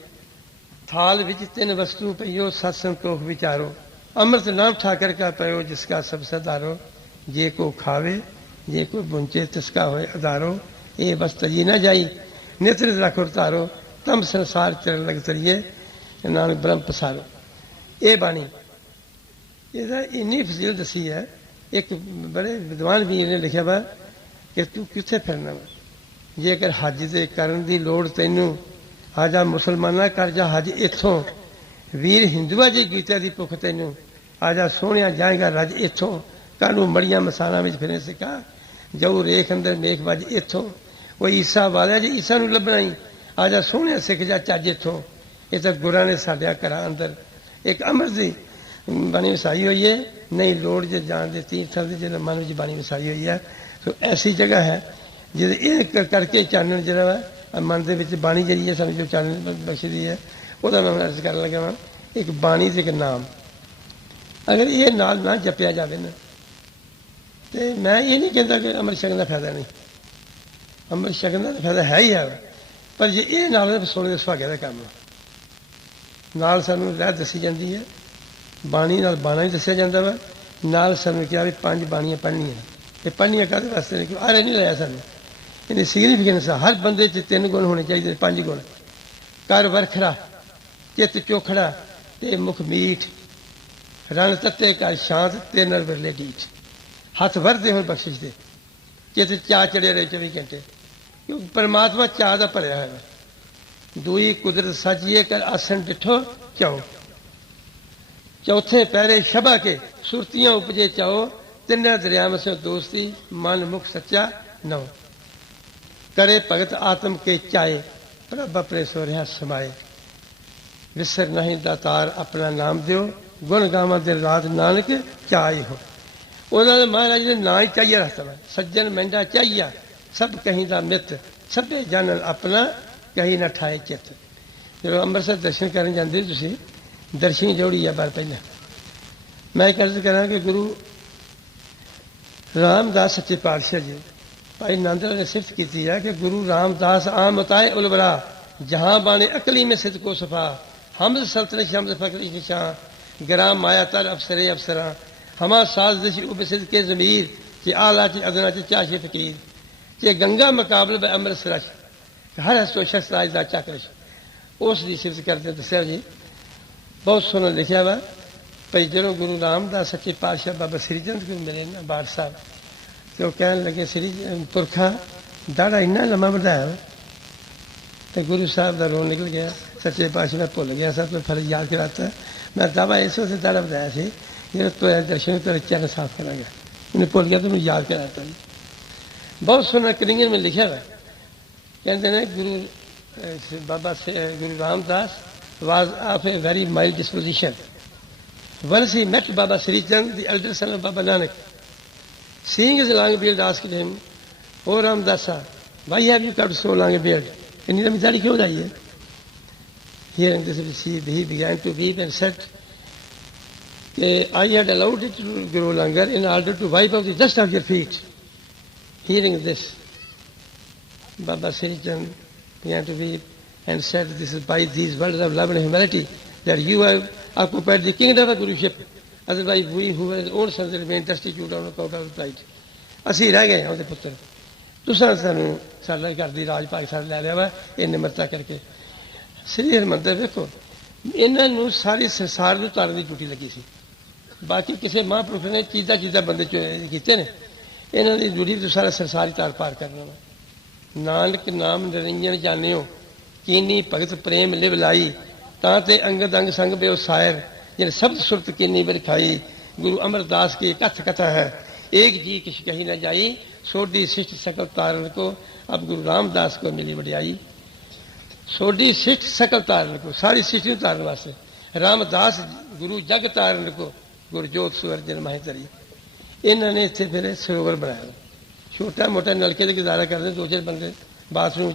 ਥਾਲ ਵਿੱਚ ਤਿੰਨ ਵਸਤੂ ਪਈਓ ਸਤ ਸੰਤੋਖ ਵਿਚਾਰੋ। ਅੰਮ੍ਰਿਤ ਨਾਮ ਠਾਕਰ ਕਾ ਪਇਓ ਜਿਸਕਾ ਸਭ ਸਦਾਰੋ ਜੇ ਕੋ ਖਾਵੇ, ਜੇ ਕੋਈ ਬੁੰਚੇ ਤਿਸਕਾ ਹੋਏ ਅਦਾਰੋ ਇਹ ਵਸਤ ਜੀ ਨਾ ਜਾਈ ਨਿਤ ਨਿਤ ਰਖੋ ਤਮ ਸੰਸਾਰ ਚਰਨ ਲਗ ਤਰੀਏ, ਨਾਨਕ ਬ੍ਰਹਮ ਪਸਾਰੋ। ਇਹ ਬਾਣੀ, ਇਹਦਾ ਇੰਨੀ ਫਜ਼ੀਲ ਦਸੀ ਹੈ, ਇੱਕ ਬੜੇ ਵਿਦਵਾਨ ਵੀਰ ਨੇ ਲਿਖਿਆ ਵਾ ਕਿ ਤੂੰ ਕਿੱਥੇ ਫਿਰਨਾ ਵਾ? ਜੇਕਰ ਹੱਜ ਦੇ ਕਰਨ ਦੀ ਲੋੜ ਤੈਨੂੰ ਆਜਾ ਮੁਸਲਮਾਨਾਂ ਕਰ ਜਾ ਹੱਜ ਇੱਥੋਂ। ਵੀਰ ਹਿੰਦੂਆਂ ਜੀ ਗੀਤਾ ਦੀ ਭੁੱਖ ਤੈਨੂੰ ਆਜਾ ਸੋਹਣਿਆ ਜਾਏਗਾ ਰੱਜ ਇੱਥੋਂ। ਕਾਨੂੰ ਮੜੀਆਂ ਮਸਾਲਾਂ ਵਿੱਚ ਫਿਰੇ ਸਿਕਾ ਜਾਉ ਰੇਖ ਅੰਦਰ ਮੇਖ ਵੱਜ ਇੱਥੋਂ। ਉਹ ਈਸਾ ਵਾਲਿਆ ਜੀ ਈਸਾ ਨੂੰ ਲੱਭਣਾ ਹੀ ਆਜਾ ਸੋਹਣਿਆ ਸਿੱਖ ਜਾ ਚੱਜ ਇੱਥੋਂ। ਇਹ ਤਾਂ ਗੁਰਾਂ ਨੇ ਸਾਡਿਆ ਘਰਾਂ ਅੰਦਰ ਇੱਕ ਅਮਰ ਦੀ ਬਾਣੀ ਵਸਾਈ ਹੋਈ ਹੈ ਨਹੀਂ, ਲੋੜ ਜੇ ਜਾਣ ਦੇ ਤੀਰਥਾਂ ਦੇ, ਜਿਹੜਾ ਮਨ ਵਿੱਚ ਬਾਣੀ ਵਸਾਈ ਹੋਈ ਹੈ ਸੋ ਐਸੀ ਜਗ੍ਹਾ ਹੈ ਜਿਹਦੇ ਇਹ ਕਰਕੇ ਚਾਨਣ ਜਿਹੜਾ ਵਾ ਮਨ ਦੇ ਵਿੱਚ ਬਾਣੀ ਜਿਹੜੀ ਹੈ ਸਾਨੂੰ ਜੋ ਚਾਨਣ ਬਖਸ਼ਦੀ ਹੈ, ਉਹਦਾ ਮੈਂ ਅਰਜ਼ ਕਰਨ ਲੱਗਾ ਵਾਂ, ਇੱਕ ਬਾਣੀ ਤੇ ਇੱਕ ਨਾਮ। ਅਗਰ ਇਹ ਨਾਲ ਨਾ ਜਪਿਆ ਜਾਵੇ ਨਾ, ਤੇ ਮੈਂ ਇਹ ਨਹੀਂ ਕਹਿੰਦਾ ਕਿ ਅੰਮ੍ਰਿਤ ਛਕਣ ਦਾ ਫਾਇਦਾ ਨਹੀਂ। ਅੰਮ੍ਰਿਤ ਛਕਣ ਦਾ ਫਾਇਦਾ ਹੈ ਹੀ ਹੈ, ਪਰ ਜੇ ਇਹ ਨਾਲ ਸੋਨੇ ਦੇ ਸੁਹਾਗੇ ਦਾ ਕੰਮ ਨਾਲ ਸਾਨੂੰ ਰਹਿ ਦੱਸੀ ਜਾਂਦੀ ਹੈ, ਬਾਣੀ ਨਾਲ ਬਾਣਾ ਹੀ ਦੱਸਿਆ ਜਾਂਦਾ ਵਾ, ਨਾਲ ਸਾਨੂੰ ਕਿਹਾ ਵੀ ਪੰਜ ਬਾਣੀਆਂ ਪੜ੍ਹਨੀਆਂ। ਇਹ ਪੜ੍ਹਨੀਆਂ ਕਾਹਦੇ ਵਾਸਤੇ ਨੇ ਕਿ ਆਰੇ ਨਹੀਂ ਲਾਇਆ ਸਾਨੂੰ। ਇਹਦੀ ਸਿਗਨੀਫੀਕੈਂਸ ਹਰ ਬੰਦੇ 'ਚ ਤਿੰਨ ਗੁਣ ਹੋਣੇ ਚਾਹੀਦੇ ਪੰਜ ਗੁਣ। ਕਰ ਵਰਖੜਾ ਚਿੱਤ ਚੋਖੜਾ ਤੇ ਮੁਖ ਮੀਠ। ਰਣ ਤੱਤੇ ਕਰ ਸ਼ਾਂਤ ਤੇ ਨਰ ਬਿਰਲੇ ਢੀਠ। ਹੱਥ ਵਰਦੇ ਹੋਏ ਬਖਸ਼ਿਸ਼ ਦੇ। ਚਿੱਤ ਚਾਹ ਚੜੇ ਰਹੇ 24 ਘੰਟੇ। ਕਿਉਂਕਿ ਪਰਮਾਤਮਾ ਚਾਹ ਦਾ ਭਰਿਆ ਹੋਇਆ। ਦੂਈ ਕੁਦਰਤ ਸਾਜੀਏ ਕਰ ਆਸਣ ਡਿਠੋ, ਚਾਓ। ਚੌਥੇ ਪਹਿਰੇ ਸ਼ਬਾ ਕੇ, ਸੁਰਤੀਆਂ ਉਪਜੇ ਚਾਓ। ਤਿੰਨਾਂ ਦਰਿਆਵਾਂ ਸੇ ਦੋਸਤੀ, ਮਨ ਮੁਖ ਸੱਚਾ ਨੋ ਕਰੇ ਭਗਤ ਆਤਮ ਕੇ ਚਾਏ ਪ੍ਰਭ ਆਪਣੇ ਸੋ ਸਮਾਏ। ਵਿਸਰ ਨਹੀਂ ਦਾਤਾਰ ਆਪਣਾ ਨਾਮ ਦਿਓ, ਗੁਣ ਗਾਵਾਂ ਦਿਨ ਰਾਤ ਨਾਨਕ ਚਾਈ ਹੋ। ਉਹਨਾਂ ਦੇ ਮਹਾਰਾਜ ਨੇ ਨਾਂ ਹੀ ਚਾਹੀਏ ਰਸਤਾ ਸੱਜਣ ਮੈਂਡਾ ਚਾਹੀਆ, ਸਭ ਕਹੀਂ ਦਾ ਮਿੱਤ, ਸਭੇ ਜਾਣਨ ਆਪਣਾ ਕਹੀਂ ਨਾ ਠਾਏ ਚਿੱਤ। ਜਦੋਂ ਅੰਮ੍ਰਿਤਸਰ ਦਰਸ਼ਨ ਕਰਨ ਜਾਂਦੇ ਤੁਸੀਂ, ਦਰਸ਼ਨੀ ਜੋੜੀ ਆ ਬਾਰ ਪਹਿਲਾਂ। ਮੈਂ ਇੱਕ ਕਰਾਂ ਕਿ ਗੁਰੂ ਰਾਮਦਾਸ ਸੱਚੇ ਪਾਤਸ਼ਾਹ ਜੀ। ਭਾਈ ਨੰਦਲਾਲ ਨੇ ਸਿਫਤ ਕੀਤੀ ਹੈ ਕਿ ਗੁਰੂ ਰਾਮਦਾਸ ਆਮ ਬਤਾਏ ਉਲਬਰਾ ਜਹਾਂ ਬਾਣੇ ਅਕਲੀ ਮੇ ਸਿੱਧ ਕੋ ਸਫਾ ਹਮਦ ਸਲਤਨਤ ਸ਼ਮਦ ਫਕਰੀ ਨਿਸ਼ਾਂ ਗ੍ਰਾਮ ਮਾਇਆ ਤਰ ਅਫਸਰੇ ਅਫਸਰਾਂ, ਹਮਾ ਸਾਜ਼ਿਸ਼ ਉਬਸਿਦ ਕੇ ਜ਼ਮੀਰ ਕਿ ਆਲਾ ਚ ਅਦਨਾ ਚ ਚਾਸ਼ੇ ਫਕੀਰ। ਕਿ ਗੰਗਾ ਮੁਕਾਬਲੇ ਬੈ ਅਮਰ ਸਰਸ਼, ਹਰ ਹਸੋ ਸ਼ਖਸ ਰਾਜ ਦਾ ਚੱਕਰਸ਼। ਉਸ ਦੀ ਸਿਫਤ ਕਰਦੇ ਦੱਸਿਆ ਜੀ। ਬਹੁਤ ਸੋਹਣਾ ਲਿਖਿਆ ਵਾ। ਭਈ ਜਦੋਂ ਗੁਰੂ ਰਾਮਦਾਸ ਸੱਚੇ ਪਾਤਸ਼ਾਹ ਬਾਬਾ ਸ੍ਰੀ ਚੰਦ ਨੂੰ ਮਿਲੇ ਨਾ ਬਾੜ ਸਾਹਿਬ, ਤੇ ਉਹ ਕਹਿਣ ਲੱਗੇ, ਸ੍ਰੀ ਪੁਰਖਾ, ਦਾੜਾ ਇੰਨਾ ਲੰਮਾ ਵਧਾਇਆ ਵਾ। ਤੇ ਗੁਰੂ ਸਾਹਿਬ ਦਾ ਰੋਣ ਨਿਕਲ ਗਿਆ, ਸੱਚੇ ਪਾਤਸ਼ਾਹ ਮੈਂ ਭੁੱਲ ਗਿਆ ਸਭ ਤੋਂ ਫਰਜ਼ ਯਾਦ ਕਰਾਤਾ। ਮੈਂ ਦਾਵਾ ਇਸ ਵਾਸਤੇ ਦਾੜਾ ਵਧਾਇਆ ਸੀ, ਜਿਹੜਾ ਤੋਇਆ ਦਰਸ਼ਨ ਤੇ ਚਰਨ ਸਾਫ਼ ਕਰਾਂਗਾ ਉਹਨੇ ਭੁੱਲ ਗਿਆ, ਤੈਨੂੰ ਯਾਦ ਕਰਾਤਾ ਜੀ। ਬਹੁਤ ਸੋਹਣਾ ਕਲਿੰਗਨ ਵਿੱਚ ਲਿਖਿਆ ਹੋਇਆ ਕਹਿੰਦੇ ਨੇ, Guru Baba Guru Ramdas was of a very mild disposition Once he met Baba Sri Chand, the elder son of Baba Nanak. Seeing his long beard, asked him, O Ram Dasa, why have you cut so long a beard? Hearing this, he began to weep and said, I had allowed it to grow longer in order to wipe out the dust of your feet. Hearing this, Baba Sri Chand began to weep and said, This is by these words of love and humility that you have occupied the kingdom of Guruship. Otherwise, we who were his sons remain destitute on account of pride. ਅਸੀਂ ਰਹਿ ਗਏ ਹਾਂ ਉਹਦੇ ਪੁੱਤਰ। ਤੁਸੀਂ ਸਾਨੂੰ ਸਾਡਾ ਘਰ ਦੀ ਰਾਜ ਭਾਗ ਸਾਡਾ ਲੈ ਲਿਆ ਵਾ ਇਹ ਨਿਮਰਤਾ ਕਰਕੇ। ਸ੍ਰੀ ਹਰਿਮੰਦਰ ਵੇਖੋ ਇਹਨਾਂ ਨੂੰ ਸਾਰੇ ਸੰਸਾਰ ਨੂੰ ਤਾਰਨ ਦੀ ਡਿਊਟੀ ਲੱਗੀ ਸੀ। ਬਾਕੀ ਕਿਸੇ ਮਹਾਂਪੁਰਖ ਨੇ ਚੀਜ਼ਾਂ ਚੀਜ਼ਾਂ ਬੰਦੇ ਚ ਕੀਤੇ ਨੇ। ਇਹਨਾਂ ਦੀ ਡਿਊਟੀ ਤੋਂ ਸਾਰਾ ਸੰਸਾਰ ਹੀ ਤਾਰ ਪਾਰ ਕਰਨਾ ਵਾ। ਨਾਨਕ ਨਾਮ ਨਿਰੰਜਨ ਜਾਣਿਓ ਕੀਨੀ ਭਗਤ ਪ੍ਰੇਮ ਲਿਵ ਲਾਈ ਤਾਂ ਤੇ ਅੰਗਦ ਅੰਗ ਸੰਗ ਬਿਓ ਸਾਇਰ ਜਿਨ ਸਬਦ ਸੁਰਤ ਕੀਨੀ گرو ਗੁਰੂ ਅਮਰਦਾਸ ਕੀ ਕਥ ਕਥਾ ਹੈ ایک جی کش کہی نہ جائی سوڈی سشٹ سکل تارن کو اب گرو رام داس کو ملی وڈیائی سوڈی سشٹ سکل تارن کو ساری سشٹی تارن واسطے رام داس گرو جگ تارن کو گرجوت سور جن ماہ تری انہوں نے اتنے پھر سروور بنایا چھوٹا موٹا نلکے سے گزارا کرتے دو چار بندے باتھ روم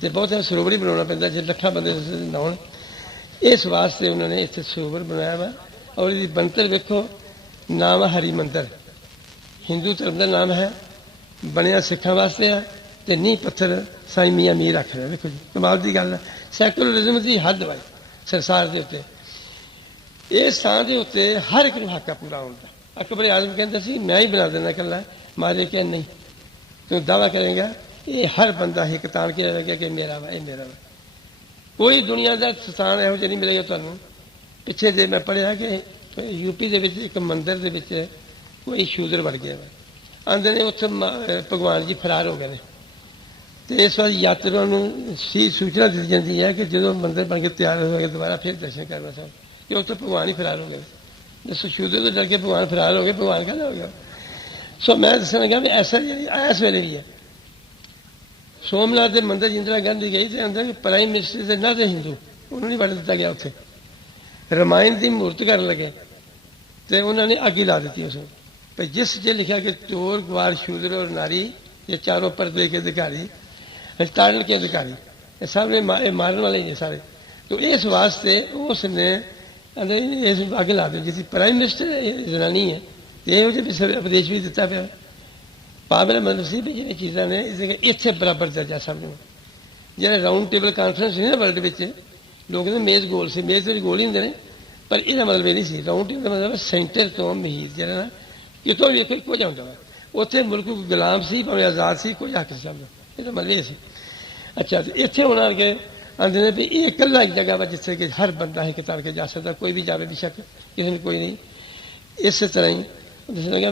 سے بہت سروور ہی بنا پہ جی لکھا بندے نہ ہونے ਇਸ ਵਾਸਤੇ ਉਹਨਾਂ ਨੇ ਇੱਥੇ ਸਰੋਵਰ ਬਣਾਇਆ ਵਾ। ਔਰ ਇਹਦੀ ਬੰਤਰ ਵੇਖੋ, ਨਾਮ ਹਰੀ ਮੰਦਰ। ਹਿੰਦੂ ਧਰਮ ਦਾ ਨਾਮ ਹੈ। ਬਣਿਆ ਸਿੱਖਾਂ ਵਾਸਤੇ ਆ ਤੇ ਨੀ ਪੱਥਰ ਸਾਈ ਮੀਆਂ ਮੀਰ ਰੱਖ ਰਿਹਾ। ਵੇਖੋ ਜੀ, ਕਮਾਲ ਦੀ ਗੱਲ ਹੈ ਸੈਕੂਲਰਿਜ਼ਮ ਦੀ ਹੱਦ ਵਾਈ ਸੰਸਾਰ ਦੇ ਉੱਤੇ। ਇਹ ਸਥਾਨ ਦੇ ਉੱਤੇ ਹਰ ਇੱਕ ਨੂੰ ਹੱਕ ਪੂਰਾ ਹੁੰਦਾ ਅਕਬਰ ਆਜ਼ਮ ਕਹਿੰਦਾ ਸੀ, ਮੈਂ ਹੀ ਬਣਾ ਦੇਣਾ ਇਕੱਲਾ। ਮਾਰੇ ਕਿ ਨਹੀਂ, ਤੂੰ ਦਾਵਾ ਕਰੇਗਾ, ਇਹ ਹਰ ਬੰਦਾ ਹਿੱਕ ਤਾਣ ਕੇ ਰਹੇਗਾ ਕਿ ਮੇਰਾ ਵਾ, ਇਹ ਮੇਰਾ ਵਾ। ਕੋਈ ਦੁਨੀਆ ਦਾ ਸਥਾਨ ਇਹੋ ਜਿਹਾ ਨਹੀਂ ਮਿਲੇਗਾ ਤੁਹਾਨੂੰ। ਪਿੱਛੇ ਜੇ ਮੈਂ ਪੜਿਆ ਕਿ ਯੂਪੀ ਦੇ ਵਿੱਚ ਇੱਕ ਮੰਦਿਰ ਦੇ ਵਿੱਚ ਕੋਈ ਸ਼ੂਦਰ ਵੜ ਗਿਆ ਵਾ। ਆਂਦੇ ਨੇ ਉੱਥੇ ਭਗਵਾਨ ਜੀ ਫਰਾਰ ਹੋ ਗਏ ਨੇ। ਤੇ ਇਸ ਵਾਰ ਯਾਤਰੀਆਂ ਨੂੰ ਸੀ ਸੂਚਨਾ ਦਿੱਤੀ ਜਾਂਦੀ ਹੈ ਕਿ ਜਦੋਂ ਮੰਦਿਰ ਬਣ ਕੇ ਤਿਆਰ ਹੋਵੇਗਾ ਦੁਬਾਰਾ ਫਿਰ ਦਰਸ਼ਨ ਕਰਨਾ ਚਾਹੋ ਕਿ ਉੱਥੇ ਭਗਵਾਨ ਹੀ ਫਰਾਰ ਹੋ ਗਏ। ਜਿਸ ਸ਼ੂਦਰ ਤੋਂ ਡਰ ਕੇ ਭਗਵਾਨ ਫਰਾਰ ਹੋ ਗਏ, ਭਗਵਾਨ ਕਹਿੰਦਾ ਹੋ ਗਿਆ? ਸੋ ਮੈਂ ਦੱਸਣ ਲੱਗਾ ਵੀ ਐਸਾ ਜਿਹੜੀ ਇਸ ਵੇਲੇ ਵੀ ਹੈ ਸੋਮਨਾਥ ਦੇ ਮੰਦਿਰ ਇੰਦਰਾ ਗਾਂਧੀ ਗਈ ਤੇ ਅੰਦਰ ਪ੍ਰਾਈਮ ਮਿਨਿਸਟਰ ਦੇ ਨਾ ਦੇ ਹਿੰਦੂ। ਉਹਨੂੰ ਨਹੀਂ ਵੜ ਦਿੱਤਾ ਗਿਆ ਉੱਥੇ। ਰਮਾਇਣ ਦੀ ਮੂਰਤ ਕਰਨ ਲੱਗੇ ਤੇ ਉਹਨਾਂ ਨੇ ਅੱਗ ਲਾ ਦਿੱਤੀ ਉਸ ਨੂੰ। ਤੇ ਜਿਸ 'ਚ ਲਿਖਿਆ ਕਿ ਚੋਰ, ਗਵਾਰ, ਸ਼ੂਦਰ ਔਰ ਨਾਰੀ, ਇਹ ਚਾਰੋਂ ਪਰਦੇ ਕੇ ਅਧਿਕਾਰੀ ਤਾੜਨ ਕੇ ਅਧਿਕਾਰੀ, ਇਹ ਸਭ ਨੇ ਮਾਰਨ ਵਾਲੇ ਨੇ ਸਾਰੇ। तो ਇਸ ਵਾਸਤੇ ਉਸ ਨੇ ਅੰਦਰ ਇਸ ਅੱਗ ਲਾ ਦਿੱਤੀ। ਸੀ ਪ੍ਰਾਈਮ ਮਿਨਿਸਟਰ ਜਨਾਨੀ ਹੈ। ਤੇ ਇਹੋ ਜਿਹੇ ਉਪਦੇਸ਼ ਵੀ ਦਿੱਤਾ ਪਿਆ। ਪਾਵਰ ਮਤਲਬ ਸੀ ਵੀ ਜਿਹੜੀਆਂ ਚੀਜ਼ਾਂ ਨੇ ਇਸ ਦੇ ਇੱਥੇ ਬਰਾਬਰ ਦਰਜਾ ਸਭ ਨੂੰ ਜਿਹੜੇ ਰਾਉਂਡ ਟੇਬਲ ਕਾਨਫਰੰਸ ਸੀ ਨਾ ਵਰਲਡ ਵਿੱਚ ਲੋਕ ਕਹਿੰਦੇ ਮੇਜ਼ ਗੋਲ ਸੀ ਮੇਜ਼ ਤੇ ਗੋਲ ਹੀ ਹੁੰਦੇ ਨੇ ਪਰ ਇਹਦਾ ਮਤਲਬ ਇਹ ਨਹੀਂ ਸੀ ਰਾਉਂਡ ਟੇਬਲ ਦਾ ਮਤਲਬ ਸੈਂਟਰ ਤੋਂ ਮਹੀਰ ਜਿਹੜਾ ਨਾ ਕਿਤੋਂ ਵੀ ਕੋਈ ਕੋਈ ਜਾਂਦਾ ਉੱਥੇ ਮੁਲਕ ਗੁਲਾਮ ਸੀ ਭਾਵੇਂ ਆਜ਼ਾਦ ਸੀ ਕੋਈ ਹੱਕ ਸੀ ਸਭ ਇਹਦਾ ਮਤਲਬ ਇਹ ਸੀ ਅੱਛਾ ਤੇ ਇੱਥੇ ਉਹਨਾਂ ਕੇ ਆਂਦੇ ਨੇ ਵੀ ਇਹ ਇਕੱਲਾ ਇੱਕ ਜਗ੍ਹਾ ਵਾ ਜਿੱਥੇ ਕਿ ਹਰ ਬੰਦਾ ਹੈ ਕਿਤਾਬ ਕੇ ਜਾ ਸਕਦਾ ਕੋਈ ਵੀ ਜਾਵੇ ਬੇਸ਼ੱਕ ਕਿਸੇ ਨੂੰ ਕੋਈ ਨਹੀਂ ਇਸੇ ਤਰ੍ਹਾਂ ਹੀ ਦੱਸਣ ਲੱਗਾ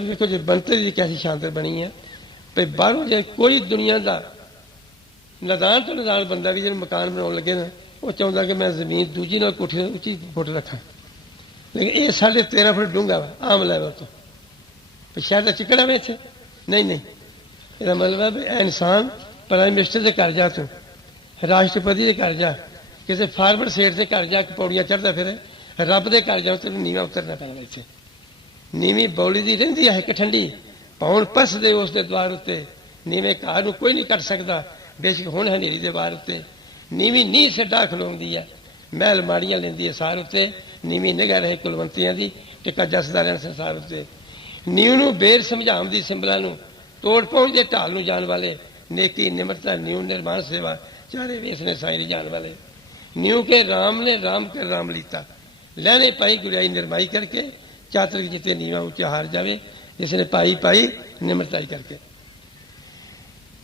ਭਈ ਬਾਹਰੋਂ ਜੇ ਕੋਈ ਦੁਨੀਆ ਦਾ ਨਦਾਨ ਤੋਂ ਨਦਾਨ ਬੰਦਾ ਵੀ ਜਿਹੜਾ ਮਕਾਨ ਬਣਾਉਣ ਲੱਗੇ ਨਾ, ਉਹ ਚਾਹੁੰਦਾ ਕਿ ਮੈਂ ਜ਼ਮੀਨ ਦੂਜੀ ਨਾਲ ਕੋਠੀ ਉੱਚੀ ਫੁੱਟ ਰੱਖਾਂ। ਲੇਕਿਨ ਇਹ ਸਾਡੇ 13 ਫੁੱਟ ਡੂੰਘਾ ਵਾ, ਆਮ ਲੈਵਲ ਤੋਂ। ਸ਼ਹਿਰ ਦਾ ਚਿਕੜਾ ਵਿੱਚ ਇੱਥੇ। ਨਹੀਂ ਨਹੀਂ। ਇਹਦਾ ਮਤਲਬ ਹੈ ਵੀ ਇਨਸਾਨ ਪ੍ਰਾਈਮ ਮਿਨਿਸਟਰ ਦੇ ਘਰ ਜਾ ਤੂੰ, ਰਾਸ਼ਟਰਪਤੀ ਦੇ ਘਰ ਜਾ, ਕਿਸੇ ਫਾਰਵਰਡ ਸੇਠ ਦੇ ਘਰ ਜਾ ਕੇ ਪੌੜੀਆਂ ਚੜਦਾ ਫਿਰੇ, ਰੱਬ ਦੇ ਘਰ ਜਾ ਤੈਨੂੰ ਨੀਵਾ ਉਤਰਨਾ ਪੈਣਾ ਇੱਥੇ। ਨੀਵੀਂ ਬੌਲੀ ਦੀ ਰਹਿੰਦੀ ਹੈ ਕਿ ਠੰਡੀ। ਪੌਣ ਪਸਦੇ ਉਸ ਦੇ ਦਵਾਰ ਉੱਤੇ ਨੀਵੇਂ ਘਰ ਨੂੰ ਕੋਈ ਨਹੀਂ ਕੱਟ ਸਕਦਾ। ਬੇਸ਼ੱਕ ਹੁਣ ਹਨੇਰੀ ਦੇ ਬਾਰ ਉੱਤੇ ਨੀਵੀਂ ਨੀ ਛੱਡਾ ਖਲੋਂਦੀ ਹੈ ਮਹਿਲ ਮਾੜੀਆਂ ਲੈਂਦੀ ਹੈ ਸਾਰ ਉੱਤੇ, ਨੀਵੀਂ ਨਿਗਾਹ ਰਹੇ ਕੁਲਵੰਤੀਆਂ ਦੀ, ਟਿੱਕਾ ਜਸਦਾ ਰਹਿਣ ਸੰਸਾਰ ਉੱਤੇ। ਨੀਉ ਨੂੰ ਬੇਰ ਸਮਝਾਉਣ ਦੀ ਸਿੰਬਲਾਂ ਨੂੰ ਤੋੜ ਪਹੁੰਚ ਦੇ ਢਾਲ ਨੂੰ ਜਾਣ ਵਾਲੇ ਨੇਕੀ ਨਿਮਰਤਾ ਨਿਉ ਨਿਰਮਾਣ ਸੇਵਾ, ਚਾਰੇ ਵੇਸ ਨੇ ਸਾਈ ਜਾਣ ਵਾਲੇ। ਨਿਉ ਕੇ ਰਾਮ ਨੇ ਰਾਮ ਕਰ ਰਾਮ ਲੀਤਾ। ਲੈਣੇ ਪਾਈ ਗੁਰਿਆਈ ਨਿਰਮਾਈ ਕਰਕੇ ਚਾਤਰ ਜਿਤੇ ਨੀਵਾ ਉੱਚਾ ਹਾਰ ਜਾਵੇ। ਜਿਸ ਨੇ ਪਾਈ ਪਾਈ ਨਿਮਰਤਾਈ ਕਰਕੇ।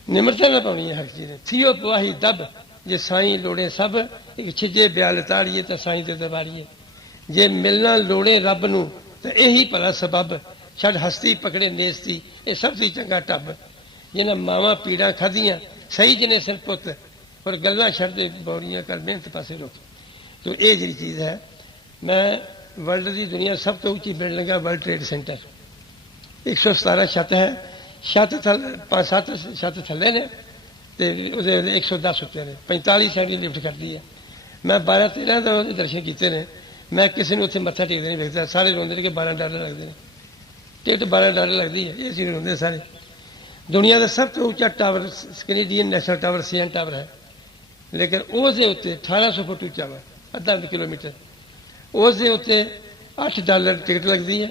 ਨਿਮਰਤਾ ਨਾ ਪਾਉਣੀ ਹੈ ਹਰ ਚੀਜ਼ ਨੇ ਥੀਓ ਪਵਾਹੀ ਦਬ, ਜੇ ਸਾਈਂ ਲੋੜੇ ਸਭ, ਇੱਕ ਛਿਜੇ ਬਿਆਲ ਤਾੜੀਏ ਤਾਂ ਸਾਈਂ ਤੇ ਦਰਬਾਰੀਏ ਜੇ ਮਿਲਣਾ ਲੋੜੇ ਰੱਬ ਨੂੰ, ਤਾਂ ਇਹੀ ਭਲਾ ਸਬਬ। ਛੱਡ ਹਸਤੀ ਪਕੜੇ ਨੇਸਤੀ, ਇਹ ਸਭ ਤੋਂ ਚੰਗਾ ਟੱਬ ਜਿਹਨਾਂ ਮਾਵਾਂ ਪੀੜਾਂ ਖਾਧੀਆਂ, ਸਹੀ ਜਿਹਨੇ ਸਿਰ ਪੁੱਤ, ਪਰ ਗੱਲਾਂ ਛੱਡਦੇ ਬੌੜੀਆਂ ਕਰ ਮਿਹਨਤ ਪਾਸੇ ਰੁਕ ਤੋ ਇਹ ਜਿਹੜੀ ਚੀਜ਼ ਹੈ, ਮੈਂ ਵਰਲਡ ਦੀ ਦੁਨੀਆ ਸਭ ਤੋਂ ਉੱਚੀ ਬਿਲਡਿੰਗ ਹੈ ਵਰਲਡ ਟ੍ਰੇਡ ਸੈਂਟਰ 117 ਛੱਤ ਹੈ। ਛੱਤ ਥੱਲੇ ਸੱਤ ਛੱਤ ਥੱਲੇ ਨੇ ਤੇ ਉਹਦੇ 110 ਉੱਤੇ ਨੇ। 45 ਸੈਂਡੀ ਲਿਫਟ ਕਰਦੀ ਹੈ। ਮੈਂ 12 13 ਦਾ ਉਹਦੇ ਦਰਸ਼ਨ ਕੀਤੇ ਨੇ। ਮੈਂ ਕਿਸੇ ਨੂੰ ਉੱਥੇ ਮੱਥਾ ਟੇਕਦੇ ਨਹੀਂ ਵੇਖਦਾ। ਸਾਰੇ ਰੋਂਦੇ ਨੇ ਕਿ 12 ਡਾਲਰ ਲੱਗਦੇ ਨੇ। ਟਿਕਟ 12 ਡਾਲਰ ਲੱਗਦੀ ਹੈ। ਇਹ ਸੀ ਰੋਂਦੇ ਸਾਰੇ। ਦੁਨੀਆ ਦਾ ਸਭ ਤੋਂ ਉੱਚਾ tower, Canadian National tower, CN tower ਹੈ। ਲੇਕਿਨ ਉਸ ਦੇ ਉੱਤੇ 1800 ਫੁੱਟ ਉੱਚਾ ਵਾ। ਅੱਧਾ ਕਿਲੋਮੀਟਰ। ਉਸ ਦੇ ਉੱਤੇ 8 ਡਾਲਰ ਟਿਕਟ ਲੱਗਦੀ ਹੈ।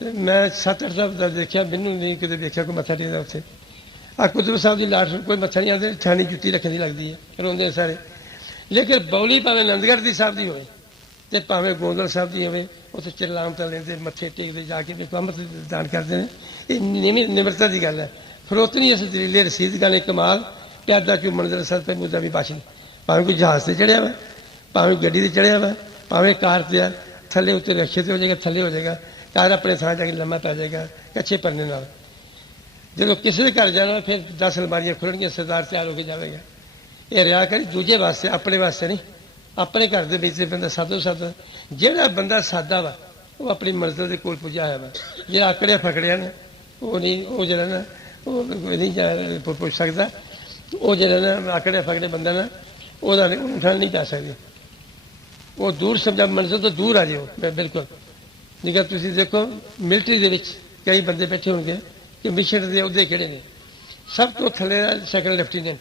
ਤੇ ਮੈਂ 7-8 ਦਾ ਦਾ ਦੇਖਿਆ, ਮੈਨੂੰ ਨਹੀਂ ਕਿਤੇ ਵੇਖਿਆ ਕੋਈ ਮੱਥਾ ਟੇਕਦਾ ਉੱਥੇ। ਆ ਕੁਤਬ ਸਾਹਿਬ ਦੀ ਲਾਟ ਕੋਈ ਮੱਥਾ ਨਹੀਂ ਆਉਂਦੇ ਛਾਣੀ ਜੁੱਤੀ ਰੱਖਣ ਦੀ ਲੱਗਦੀ ਹੈ, ਰੋਂਦੇ ਸਾਰੇ। ਲੇਕਿਨ ਬੌਲੀ ਭਾਵੇਂ ਨੰਦਗੜ੍ਹ ਦੀ ਸਾਹਿਬ ਦੀ ਹੋਵੇ ਤੇ ਭਾਵੇਂ ਗੋਂਦਲ ਸਾਹਿਬ ਦੀ ਹੋਵੇ, ਉੱਥੇ ਚਿਰਲਾਮ ਤਾਂ ਲੈਂਦੇ, ਮੱਥੇ ਟੇਕਦੇ, ਜਾ ਕੇ ਵੇਖੋ, ਅੰਮ੍ਰਿਤ ਦਾਨ ਕਰਦੇ ਨੇ। ਇਹ ਨਿਮਰਤਾ ਦੀ ਗੱਲ ਹੈ। ਫਰੋਤਨੀ ਇਸ ਦਲੀਲੇ ਰਸੀਦ ਗਾਲੇ ਕਮਾਲ, ਪਿਆਦਾ ਕਿਉਂ ਮੰਦਰ ਸਰ ਪੈ ਮੁੱਦਾ ਵੀ ਬਾਸ਼ੀ। ਭਾਵੇਂ ਕੋਈ ਜਹਾਜ਼ ਤੇ ਚੜਿਆ ਵਾ, ਭਾਵੇਂ ਗੱਡੀ ਤੇ ਚੜਿਆ ਵਾ, ਭਾਵੇਂ ਕਾਰ ਤੇ ਆ, ਥੱਲੇ ਉੱਤੇ ਰਖੇ ਤੇ ਹੋ ਜਾਏਗਾ, ਥੱਲੇ ਹੋ ਜਾਏਗਾ। ਕਾਰ ਆਪਣੇ ਥਾਂ ਜਾ ਕੇ ਲੰਮਾ ਪੈ ਜਾਏਗਾ, ਕੱਚੇ ਪਰਨੇ ਨਾਲ। ਜਦੋਂ ਕਿਸੇ ਦੇ ਘਰ ਜਾਣਾ, ਫਿਰ 10 ਅਲਮਾਰੀਆਂ ਖੁੱਲਣਗੀਆਂ ਸਰਦਾਰ ਤਿਆਰ ਹੋ ਕੇ ਜਾਵੇਗਾ। ਇਹ ਰਿਆ ਕਰੀ, ਦੂਜੇ ਵਾਸਤੇ, ਆਪਣੇ ਵਾਸਤੇ ਨਹੀਂ, ਆਪਣੇ ਘਰ ਦੇ ਵਿੱਚ ਬੰਦਾ ਸਾਦੋ ਸਾਦਾ ਜਿਹੜਾ ਬੰਦਾ ਸਾਦਾ ਵਾ, ਉਹ ਆਪਣੀ ਮੰਜ਼ਿਲ ਦੇ ਕੋਲ ਪੁੱਜਾ ਹੋਇਆ ਵਾ। ਜਿਹੜਾ ਆਕੜਿਆ ਫਕੜਿਆ ਨਾ, ਉਹ ਨਹੀਂ, ਉਹ ਜਿਹੜਾ ਨਾ, ਉਹ ਨਹੀਂ ਜਾ ਪੁੱਛ ਸਕਦਾ। ਉਹ ਜਿਹੜਾ ਨਾ ਆਕੜਿਆ ਫਕੜੇ ਬੰਦਾ ਨਾ, ਉਹਦਾ ਉਠਾਣ ਨਹੀਂ ਪੈ ਸਕਦੀ। ਉਹ ਦੂਰ ਸਮਝਾ ਮੰਜ਼ਿਲ ਤੋਂ ਦੂਰ ਆ ਜਿਓ, ਬਿਲਕੁਲ। ਜੇਕਰ ਤੁਸੀਂ ਦੇਖੋ ਮਿਲਟਰੀ ਦੇ ਵਿੱਚ ਕਈ ਬੰਦੇ ਬੈਠੇ ਹੋਣਗੇ ਕਿ ਮਿਸ਼ਨ ਦੇ ਅਹੁਦੇ ਕਿਹੜੇ ਨੇ? ਸਭ ਤੋਂ ਥੱਲੇ ਸੈਕੰਡ ਲੈਫਟੀਨੈਂਟ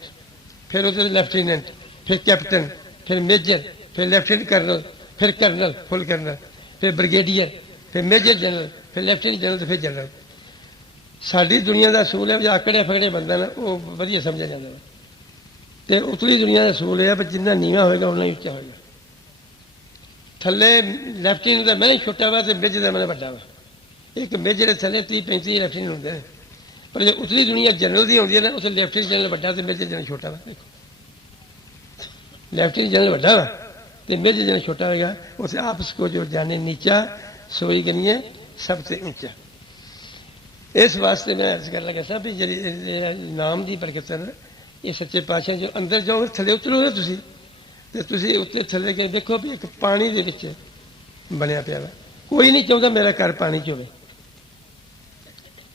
ਫਿਰ ਉਹਦੇ ਲੈਫਟੀਨੈਂਟ ਫਿਰ ਕੈਪਟਨ ਫਿਰ ਮੇਜਰ ਫਿਰ ਲੈਫਟੀਨੈਂਟ ਕਰਨਲ ਫਿਰ ਕਰਨਲ ਫੁੱਲ ਕਰਨਲ ਫਿਰ ਬ੍ਰਿਗੇਡੀਅਰ ਫਿਰ ਮੇਜਰ ਜਨਰਲ ਫਿਰ ਲੈਫਟੀਨੈਂਟ ਜਨਰਲ ਤੇ ਫਿਰ ਜਨਰਲ ਸਾਡੀ ਦੁਨੀਆ ਦਾ ਅਸੂਲ ਹੈ ਵੀ ਆਕੜੇ ਫਕੜੇ ਬੰਦਾ ਨਾ, ਉਹ ਵਧੀਆ ਸਮਝਿਆ ਜਾਂਦਾ ਵਾ। ਤੇ ਉਤਲੀ ਦੁਨੀਆ ਦਾ ਅਸੂਲ ਇਹ ਹੈ ਵੀ ਜਿੰਨਾ ਨੀਵਾ ਹੋਏਗਾ ਉਨਾ ਹੀ ਉੱਚਾ ਹੋਏਗਾ। ਥੱਲੇ ਲੈਫਟੀਨੈਂਟ ਦਾ ਮੈਂ ਛੋਟਾ ਵਾ ਤੇ ਮੇਜਰ ਦਾ ਮੈਂ ਵੱਡਾ ਵਾ। ਇੱਕ ਮੇਜਰ ਦੇ ਥੱਲੇ 30 35 ਲੈਫਟੀਨੈਂਟ ਹੁੰਦੇ ਨੇ। ਪਰ ਜੇ ਉਤਲੀ ਦੁਨੀਆ ਜਨਰਲ ਦੀ ਹੁੰਦੀ ਹੈ ਨਾ, ਉੱਥੇ ਲੈਫਟੀਨੈਂਟ ਜਨਰਲ ਵੱਡਾ ਤੇ ਮੇਜਰ ਜਨਰਲ ਛੋਟਾ ਵਾ। ਦੇਖੋ ਲੈਫਟੀਨੈਂਟ ਜਨਰਲ ਵੱਡਾ ਵਾ ਤੇ ਮੇਜਰ ਜਨਰਲ ਛੋਟਾ ਹੋਏਗਾ। ਉਸੇ ਆਪਸ ਕੋ ਜੋ ਜਾਣੇ, ਨੀਚਾ, ਸੋਈ ਕਰੀਏ ਸਭ ਤੇ ਉੱਚਾ। ਇਸ ਵਾਸਤੇ ਮੈਂ ਅਰਜ਼ ਕਰਨ ਲੱਗਾ ਸਾਂ ਵੀ ਜਿਹੜੀ ਨਾਮ ਦੀ ਬਰਕਤ ਹੈ ਇਹ ਸੱਚੇ ਪਾਤਸ਼ਾਹ ਜੋ ਅੰਦਰ ਜਾਓਗੇ ਥੱਲੇ ਉਤਰੋਗੇ ਤੁਸੀਂ। ਤੇ ਤੁਸੀਂ ਉੱਤੇ ਥੱਲੇ ਕੇ ਦੇਖੋ ਵੀ ਇੱਕ ਪਾਣੀ ਦੇ ਵਿੱਚ ਬਣਿਆ ਪਿਆ ਹੈ ਕੋਈ ਨਹੀਂ ਚਾਹੁੰਦਾ ਮੇਰਾ ਘਰ ਪਾਣੀ 'ਚ ਹੋਵੇ।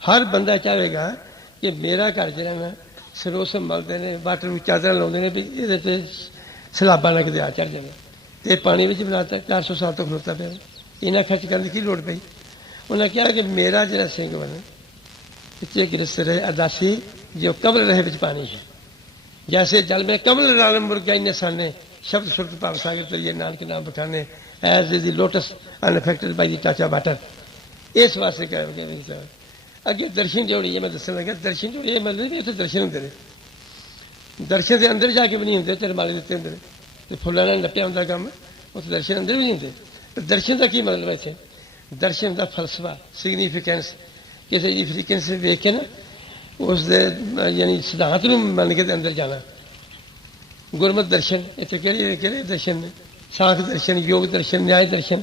ਹਰ ਬੰਦਾ ਚਾਹੇਗਾ ਕਿ ਮੇਰਾ ਘਰ ਜਿਹੜਾ ਨਾ ਸਰੋਸ ਮਲਦੇ ਨੇ, ਵਾਟਰ ਨੂੰ ਚਾਦਰਾਂ ਲਾਉਂਦੇ ਨੇ, ਵੀ ਇਹਦੇ ਤੇ ਸਲਾਬਾਂ ਨਾਲ ਕਿਤੇ ਆ ਚੜ ਜਾਵੇ। ਤੇ ਪਾਣੀ ਵਿੱਚ ਬਣਾਤਾ 400 ਸਾਲ ਤੋਂ ਖਲੋਤਾ ਪਿਆ। ਇਹਨਾਂ ਖਰਚ ਕਰਨ ਦੀ ਕੀ ਲੋੜ ਪਈ? ਉਹਨਾਂ ਕਿਹਾ ਕਿ ਮੇਰਾ ਜਿਹੜਾ ਸਿੰਘ ਬਣ ਇੱਥੇ ਗਿਰਸ ਰਹੇ ਅਦਾਸੀ, ਜੋ ਕਬਲ ਰਹੇ ਵਿੱਚ ਪਾਣੀ ਹੈ ਜੈਸੇ ਜਲ ਮੇ ਕਮਲ ਨਾਲ ਮੁਰਗਾਈ ਨੇ ਸਾਨੇ ਸ਼ਬਦ ਸੁਰਤ ਭਾਵ ਸਾਗਰ ਤੇ ਇਹ ਨਾਨਕ ਨਾਮ ਪਠਾਨੇ as is the lotus unaffected by the touch of water ਇਸ ਵਾਸਤੇ ਕਹਿ ਰਹੇ ਨੇ ਅੱਗੇ ਦਰਸ਼ਨ ਜੋੜੀ ਇਹ ਮੈਂ ਦੱਸਣ ਲੱਗਾ, ਦਰਸ਼ਨ ਜੋੜੀ ਇਹ ਮਤਲਬ ਕਿ ਇੱਥੇ ਦਰਸ਼ਨ ਹੁੰਦੇ ਨੇ। ਦਰਸ਼ਨ ਦੇ ਅੰਦਰ ਜਾ ਕੇ ਵੀ ਨਹੀਂ ਹੁੰਦੇ ਤੇ ਰਮਾਲੇ ਦਿੱਤੇ ਹੁੰਦੇ ਨੇ। ਤੇ ਫੁੱਲਾਂ ਨਾਲ ਲੱਪਿਆ ਹੁੰਦਾ ਕੰਮ ਉਸ ਦਰਸ਼ਨ ਅੰਦਰ ਵੀ ਨਹੀਂ ਹੁੰਦੇ। ਤੇ ਦਰਸ਼ਨ ਦਾ ਕੀ ਮਤਲਬ ਹੈ ਇੱਥੇ? ਦਰਸ਼ਨ ਦਾ ਫਲਸਫਾ ਸਿਗਨੀਫੀਕੈਂਸ ਕਿਸੇ ਦੀ ਫ੍ਰੀਕਵੈਂਸੀ ਵੇਖ ਕੇ ਨਾ ਉਸ ਦੇ ਯਾਨੀ ਸਿਧਾਂਤ ਨੂੰ ਮੰਨ ਕੇ ਦੇ ਅੰਦਰ ਜਾਣਾ। ਗੁਰਮਤ ਦਰਸ਼ਨ, ਇੱਥੇ ਕਿਹੜੇ ਕਿਹੜੇ ਦਰਸ਼ਨ ਨੇ? ਸਾਖ ਦਰਸ਼ਨ, ਯੋਗ ਦਰਸ਼ਨ ਨਿਆਇ ਦਰਸ਼ਨ,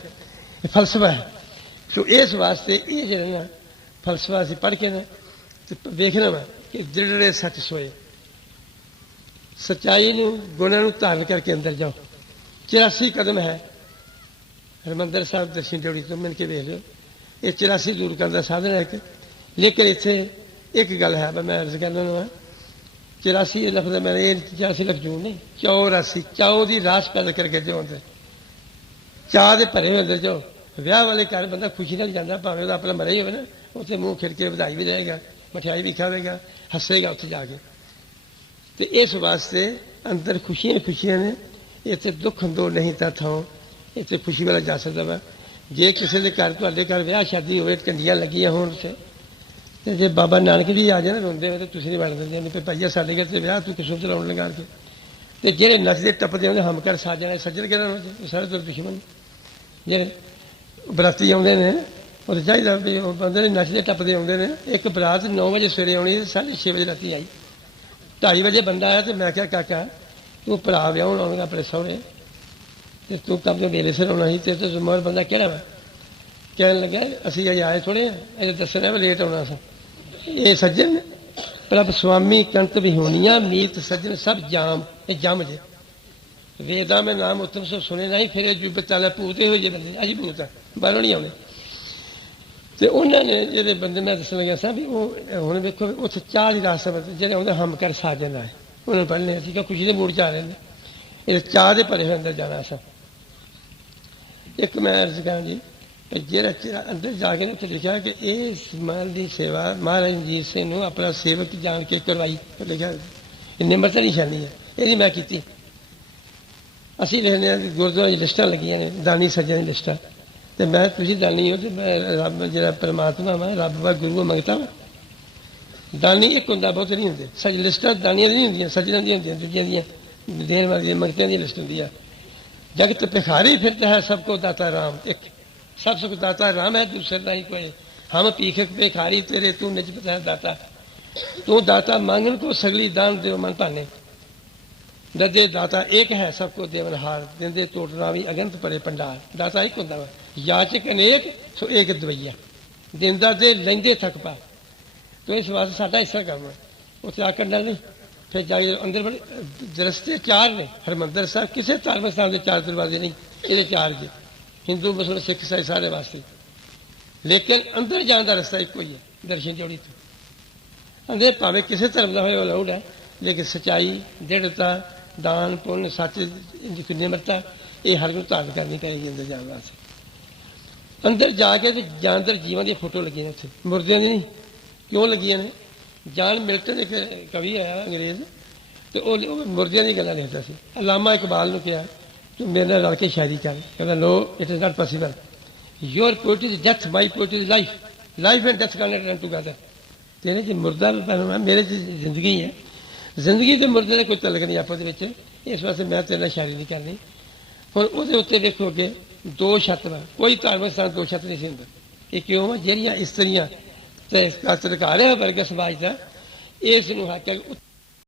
ਇਹ ਫਲਸਫਾ ਹੈ। ਸੋ ਇਸ ਵਾਸਤੇ ਇਹ ਜਿਹੜਾ ਨਾ ਫਲਸਫਾ ਅਸੀਂ ਪੜ੍ਹ ਕੇ ਨਾ ਤੇ ਵੇਖਣਾ ਵਾ ਕਿ ਜਿਹੜੇ ਸੱਚ ਸੋਏ। ਸਚਾਈ ਨੂੰ, ਗੁਣਾਂ ਨੂੰ ਧਾਰਨ ਕਰਕੇ ਅੰਦਰ ਜਾਓ। 84 ਕਦਮ ਹੈ। ਹਰਮੰਦਰ ਸਾਹਿਬ ਦਰਸ਼ਨ ਜੋੜੀ ਤੋਂ ਮਿਲ ਕੇ ਵੇਖ ਲਿਓ। ਇਹ 84 ਦੂਰ ਕਰਨ ਦਾ ਸਾਧਨ ਹੈ ਇੱਕ। ਲੇਕਿਨ ਇੱਥੇ ਇੱਕ ਗੱਲ ਹੈ ਪਰ ਮੈਂ ਅਰਜ਼ ਕਰਨਾ ਨਾ 84 ਇਹ ਲਫ਼ਜ਼ ਮੈਂ ਇਹ 84 ਲਫ਼ਜ਼ ਜੂ ਨਹੀਂ 84 ਚਾਉ ਦੀ ਰਾਸ ਪੈਦਾ ਕਰਕੇ ਜੋ ਚਾਹ ਦੇ ਭਰੇ ਹੋਏ ਅੰਦਰ ਜੋ ਵਿਆਹ ਵਾਲੇ ਘਰ ਬੰਦਾ ਖੁਸ਼ੀ ਨਾਲ ਜਾਂਦਾ, ਭਾਵੇਂ ਉਹਦਾ ਆਪਣਾ ਮਰਿਆ ਹੀ ਹੋਵੇ ਨਾ, ਉੱਥੇ ਮੂੰਹ ਖਿੜ ਕੇ ਵਧਾਈ ਵੀ ਦੇਗਾ ਮਠਿਆਈ ਵੀ ਖਾਵੇਗਾ, ਹੱਸੇਗਾ ਉੱਥੇ ਜਾ ਕੇ। ਤੇ ਇਸ ਵਾਸਤੇ ਅੰਦਰ ਖੁਸ਼ੀਆਂ ਖੁਸ਼ੀਆਂ ਨੇ, ਇੱਥੇ ਦੁੱਖ ਦੋ ਨਹੀਂ ਤਾਂ ਥਾਂ ਇੱਥੇ ਖੁਸ਼ੀ ਵਾਲਾ ਜਾ ਸਕਦਾ ਵਾ। ਜੇ ਕਿਸੇ ਦੇ ਘਰ, ਤੁਹਾਡੇ ਘਰ ਵਿਆਹ ਸ਼ਾਦੀ ਹੋਵੇ ਕੰਡੀਆਂ ਲੱਗੀਆਂ ਹੋਣ ਤੇ ਤੇ ਜੇ ਬਾਬਾ ਨਾਨਕ ਜੀ ਆ ਜਾਣ, ਰੋਂਦੇ ਹੋਏ ਤੇ ਤੁਸੀਂ ਨਹੀਂ ਵੜ ਦਿੰਦੇ ਨੇ ਭਾਈਆ ਸਾਡੇ ਘਰ ਤੇ ਵਿਆਹ, ਤੂੰ ਕਿਸੋਂ ਚਲਾਉਣ ਲਗਾ ਕੇ? ਤੇ ਜਿਹੜੇ ਨੱਚਦੇ ਟੱਪਦੇ ਆਉਂਦੇ ਹਮ ਕਰ ਸਾਜਣਾ ਸੱਜਣ ਕਿਹਨਾਂ ਨੂੰ ਸਾਰੇ ਤੋਂ ਦੁਸ਼ਮਣ ਜਿਹੜੇ ਬਰਾਤੀ ਆਉਂਦੇ ਨੇ ਉਹ ਤਾਂ ਚਾਹੀਦਾ ਵੀ ਉਹ ਬੰਦੇ ਨੇ ਨੱਚਦੇ ਟੱਪਦੇ ਆਉਂਦੇ ਨੇ। ਇੱਕ ਬਰਾਤ 9 ਵਜੇ ਸਵੇਰੇ ਆਉਣੀ ਤੇ 6:30 ਵਜੇ ਰਾਤੀ ਆਈ। 2:30 ਵਜੇ ਬੰਦਾ ਆਇਆ ਤੇ ਮੈਂ ਕਿਹਾ, ਕਾਕਾ, ਤੂੰ ਭਰਾ ਵਿਆਹਣ ਆਉਣਾ ਆਪਣੇ ਸਹੁਰੇ। ਤੇ ਤੂੰ ਕੰਮ ਜੋ ਵੇਲੇ ਸਿਰ ਆਉਣਾ ਸੀ ਤੇ ਤੇ ਮੋਰ ਬੰਦਾ ਕਿਹੜਾ ਵਾ? ਕਹਿਣ ਲੱਗਾ, ਅਸੀਂ ਅਜੇ ਆਏ ਥੋੜੇ ਆ ਇਹ ਦੱਸਣਾ ਵੀ ਲੇਟ ਆਉਣਾ ਸੀ ਇਹ ਸੱਜਣ ਪ੍ਰਭ ਸੁਆਮੀ ਕੰਤ ਵੀ ਮੀਤ ਸੱਜਣ ਸਭ ਜਾਮ, ਇਹ ਜਮ ਜੇ। ਵੇਦਾ ਮੈਂ ਨਾਮ ਉਤਮ ਸੋ ਸੁਣੇ ਨਹੀਂ, ਫਿਰ ਜੁਬਤ ਤਾਲਾ ਭੂਤੇ ਹੋਏ ਜੇ ਬੰਦੇ ਅਜੀ ਭੂਤ ਆ, ਬਾਹਰੋਂ ਨਹੀਂ ਆਉਂਦੇ। ਤੇ ਉਹਨਾਂ ਨੇ ਜਿਹੜੇ ਬੰਦੇ, ਮੈਂ ਦੱਸਣ ਲੱਗਿਆ ਸਾਂ ਵੀ ਉਹ, ਹੁਣ ਵੇਖੋ ਉੱਥੇ ਚਾਹ ਦੀ ਰਾਸ ਸਮਝ ਜਿਹੜੇ ਆਉਂਦੇ ਹਮ ਕਰ ਸਾਜਨ ਆਏ ਉਹਨਾਂ ਨੂੰ ਪੜ੍ਹਨੇ ਅਸੀਂ ਕਿ ਖੁਸ਼ੀ ਦੇ ਮੂਡ ਚ ਆ ਰਹੇ ਨੇ। ਇਹ ਚਾਹ ਦੇ ਭਰੇ ਹੋਏ ਅੰਦਰ ਜਾਣਾ ਸਾਂ ਇੱਕ ਮੈਂ ਅਰਜ਼ ਕਰਾਂ ਜੀ ਕਿ ਜਿਹੜਾ ਚਿਹਰਾ ਅੰਦਰ ਜਾ ਕੇ ਨਾ ਉੱਥੇ ਲਿਖਿਆ ਕਿ ਇਹ ਸਮਾਨ ਦੀ ਸੇਵਾ, ਮਹਾਰਾਜ ਰਣਜੀਤ ਸਿੰਘ ਨੂੰ ਆਪਣਾ ਸੇਵਕ ਜਾਣ ਕੇ ਕਰਵਾਈ ਲਿਖਿਆ ਇਹ ਨਿਮਰਤ ਨਿਸ਼ਾਨੀ ਹੈ, ਇਹਦੀ ਮੈਂ ਕੀਤੀ। ਅਸੀਂ ਲਿਖਦੇ ਹਾਂ ਗੁਰਦੁਆਰੇ ਲਿਸਟਾਂ ਲੱਗੀਆਂ ਨੇ, ਦਾਨੀ ਸੱਜਣ ਦੀ ਲਿਸਟਾਂ। ਤੇ ਮੈਂ ਤੁਸੀਂ ਦਾਨੀ ਹੋ ਤੇ ਮੈਂ ਰੱਬ, ਜਿਹੜਾ ਪਰਮਾਤਮਾ ਮੈਂ ਰੱਬ ਵਾ, ਗੁਰੂ ਮੰਗਤਾ ਵਾਂ। ਦਾਨੀ ਇੱਕ ਹੁੰਦਾ ਬਹੁਤ ਨਹੀਂ ਹੁੰਦੇ, ਸੱਜ ਲਿਸਟਾਂ ਦਾਨੀਆਂ ਦੀ ਨਹੀਂ ਹੁੰਦੀਆਂ, ਸੱਜਣਾਂ ਦੀਆਂ ਹੁੰਦੀਆਂ, ਦੂਜੀਆਂ ਦੀਆਂ, ਦੇਣ ਵਾਲੀਆਂ ਮੰਗਤਿਆਂ ਦੀ ਲਿਸਟ ਹੁੰਦੀ ਆ। ਜਗਤ ਭਿਖਾਰੀ ਫਿਰਦਾ ਹੈ ਸਭ ਕੋ ਦਾਤਾ ਰਾਮ, ਇੱਕ। ਸਭ ਸੁਖ ਦਾਤਾ, ਰਾਮ ਹੈ ਦੂਸਰੇ ਨਹੀਂ ਕੋਈ। ਹਮ ਭੀਖਕ ਭਿਖਾਰੀ ਤੇਰੇ, ਤੂੰ ਨਿਜ ਪਤਾ ਹੈ ਦਾਤਾ। ਤੂੰ ਦਾਤਾ ਮੰਗਣ ਕੋ ਸਗਲੀ ਦਾਨ ਦਿਓ ਮਨ ਭਾਨੇ। ਦਦੇ ਦਾਤਾ ਇੱਕ ਹੈ ਸਭ ਕੋ ਦੇਵਨਹਾਰ ਦਿੰਦੇ ਟੋਟਣਾ ਵੀ ਅਗੰਤ ਭਰੇ ਪੰਡਾਰ। ਦਾਤਾ ਇੱਕ ਹੁੰਦਾ ਵਾ, ਯਾਚਕ ਅਨੇਕ, ਸੋ ਇੱਕ ਦਵਈਆ। ਦਿੰਦਾ ਦੇ ਲੈਂਦੇ ਥੱਕ ਪਾ। ਤੋ ਇਸ ਵਾਸਤੇ ਸਾਡਾ ਹਿੱਸਾ ਕੰਮ ਉੱਥੇ ਆ ਕੇ ਫਿਰ ਜਾ ਅੰਦਰ ਬੜੇ ਦਰਸਤੇ ਚਾਰ ਨੇ, ਹਰਮੰਦਰ ਸਾਹਿਬ, ਕਿਸੇ ਧਾਰਮਿਕ ਸਥਾਨ ਦੇ ਚਾਰ ਦਰਵਾਜ਼ੇ ਨਹੀਂ, ਇਹਦੇ ਚਾਰ ਜੇ। ਹਿੰਦੂ ਮੁਸਲਮਾਨ ਸਿੱਖ ਇਸਾਈ ਸਾਰੇ ਵਾਸਤੇ। ਲੇਕਿਨ ਅੰਦਰ ਜਾਣ ਦਾ ਰਸਤਾ ਇੱਕੋ ਹੀ ਹੈ, ਦਰਸ਼ਨ ਜੋੜੀ ਤੋਂ। ਅੰਦਰ ਭਾਵੇਂ ਕਿਸੇ ਧਰਮ ਦਾ ਹੋਵੇ ਉਹ ਅਲਾਉਡ ਹੈ, ਲੇਕਿਨ ਸਚਾਈ, ਦ੍ਰਿੜਤਾ, ਦਾਨ, ਪੁੰਨ, ਸੱਚ ਦੀ ਨਿਮਰਤਾ ਇਹ ਹਰ ਨੂੰ ਧਾਰਨ ਕਰਨੀ ਚਾਹੀਦੀ ਅੰਦਰ ਜਾਣ ਵਾਸਤੇ। ਅੰਦਰ ਜਾ ਕੇ ਤੇ ਜਾਨਦਰ ਜੀਵਾਂ ਦੀਆਂ ਫੋਟੋ ਲੱਗੀਆਂ ਨੇ ਉੱਥੇ। ਮੁਰਦਿਆਂ ਦੀ ਨਹੀਂ, ਕਿਉਂ ਲੱਗੀਆਂ ਨੇ? ਜਾਨ ਮਿਲਟਨ ਇੱਕ ਕਵੀ ਆਇਆ ਅੰਗਰੇਜ਼, ਤੇ ਉਹ ਉਹ ਮੁਰਦਿਆਂ ਦੀ ਗੱਲਾਂ ਲਿਖਦਾ ਸੀ। ਅਲਾਮਾ ਇਕਬਾਲ ਨੂੰ ਕਿਹਾ ਕਿ ਮੇਰੇ ਨਾਲ ਰਲ ਕੇ ਸ਼ਾਇਰੀ ਕਰ। ਕਹਿੰਦਾ no it is not possible your poetry is death my poetry is life life and death can run together ਤੇਰੇ ਚ ਮੁਰਦਾ ਬਣਨਾ ਮੇਰੇ ਚ ਜ਼ਿੰਦਗੀ ਹੈ। ਜ਼ਿੰਦਗੀ ਤੇ ਮੁਰਦੇ ਦਾ ਕੋਈ ਤਲਕ ਨਹੀਂ ਆਪਸ ਦੇ ਵਿੱਚ। ਇਸ ਵਾਸਤੇ ਮੈਂ ਤੇਰੇ ਨਾਲ ਸ਼ਾਇਰੀ ਨਹੀਂ ਕਰਨੀ। ਪਰ ਉਹਦੇ ਉੱਤੇ ਦੇਖੋ ਅੱਗੇ, ਦੋ ਛੱਤ ਵਾ। ਕੋਈ ਧਾਰਮਿਕ ਸਥਾਨ ਦੋ ਛੱਤ ਨਹੀਂ ਸੀ ਹੁੰਦਾ। ਇਹ ਕਿਉਂ ਵਾ? ਜਿਹੜੀਆਂ ਇਸਤਰੀਆਂ ਤੇ ਕਸਰ ਘਾਰਿਆ ਵਰਗ ਸਮਾਜ ਦਾ, ਇਸ ਨੂੰ ਹੱਕ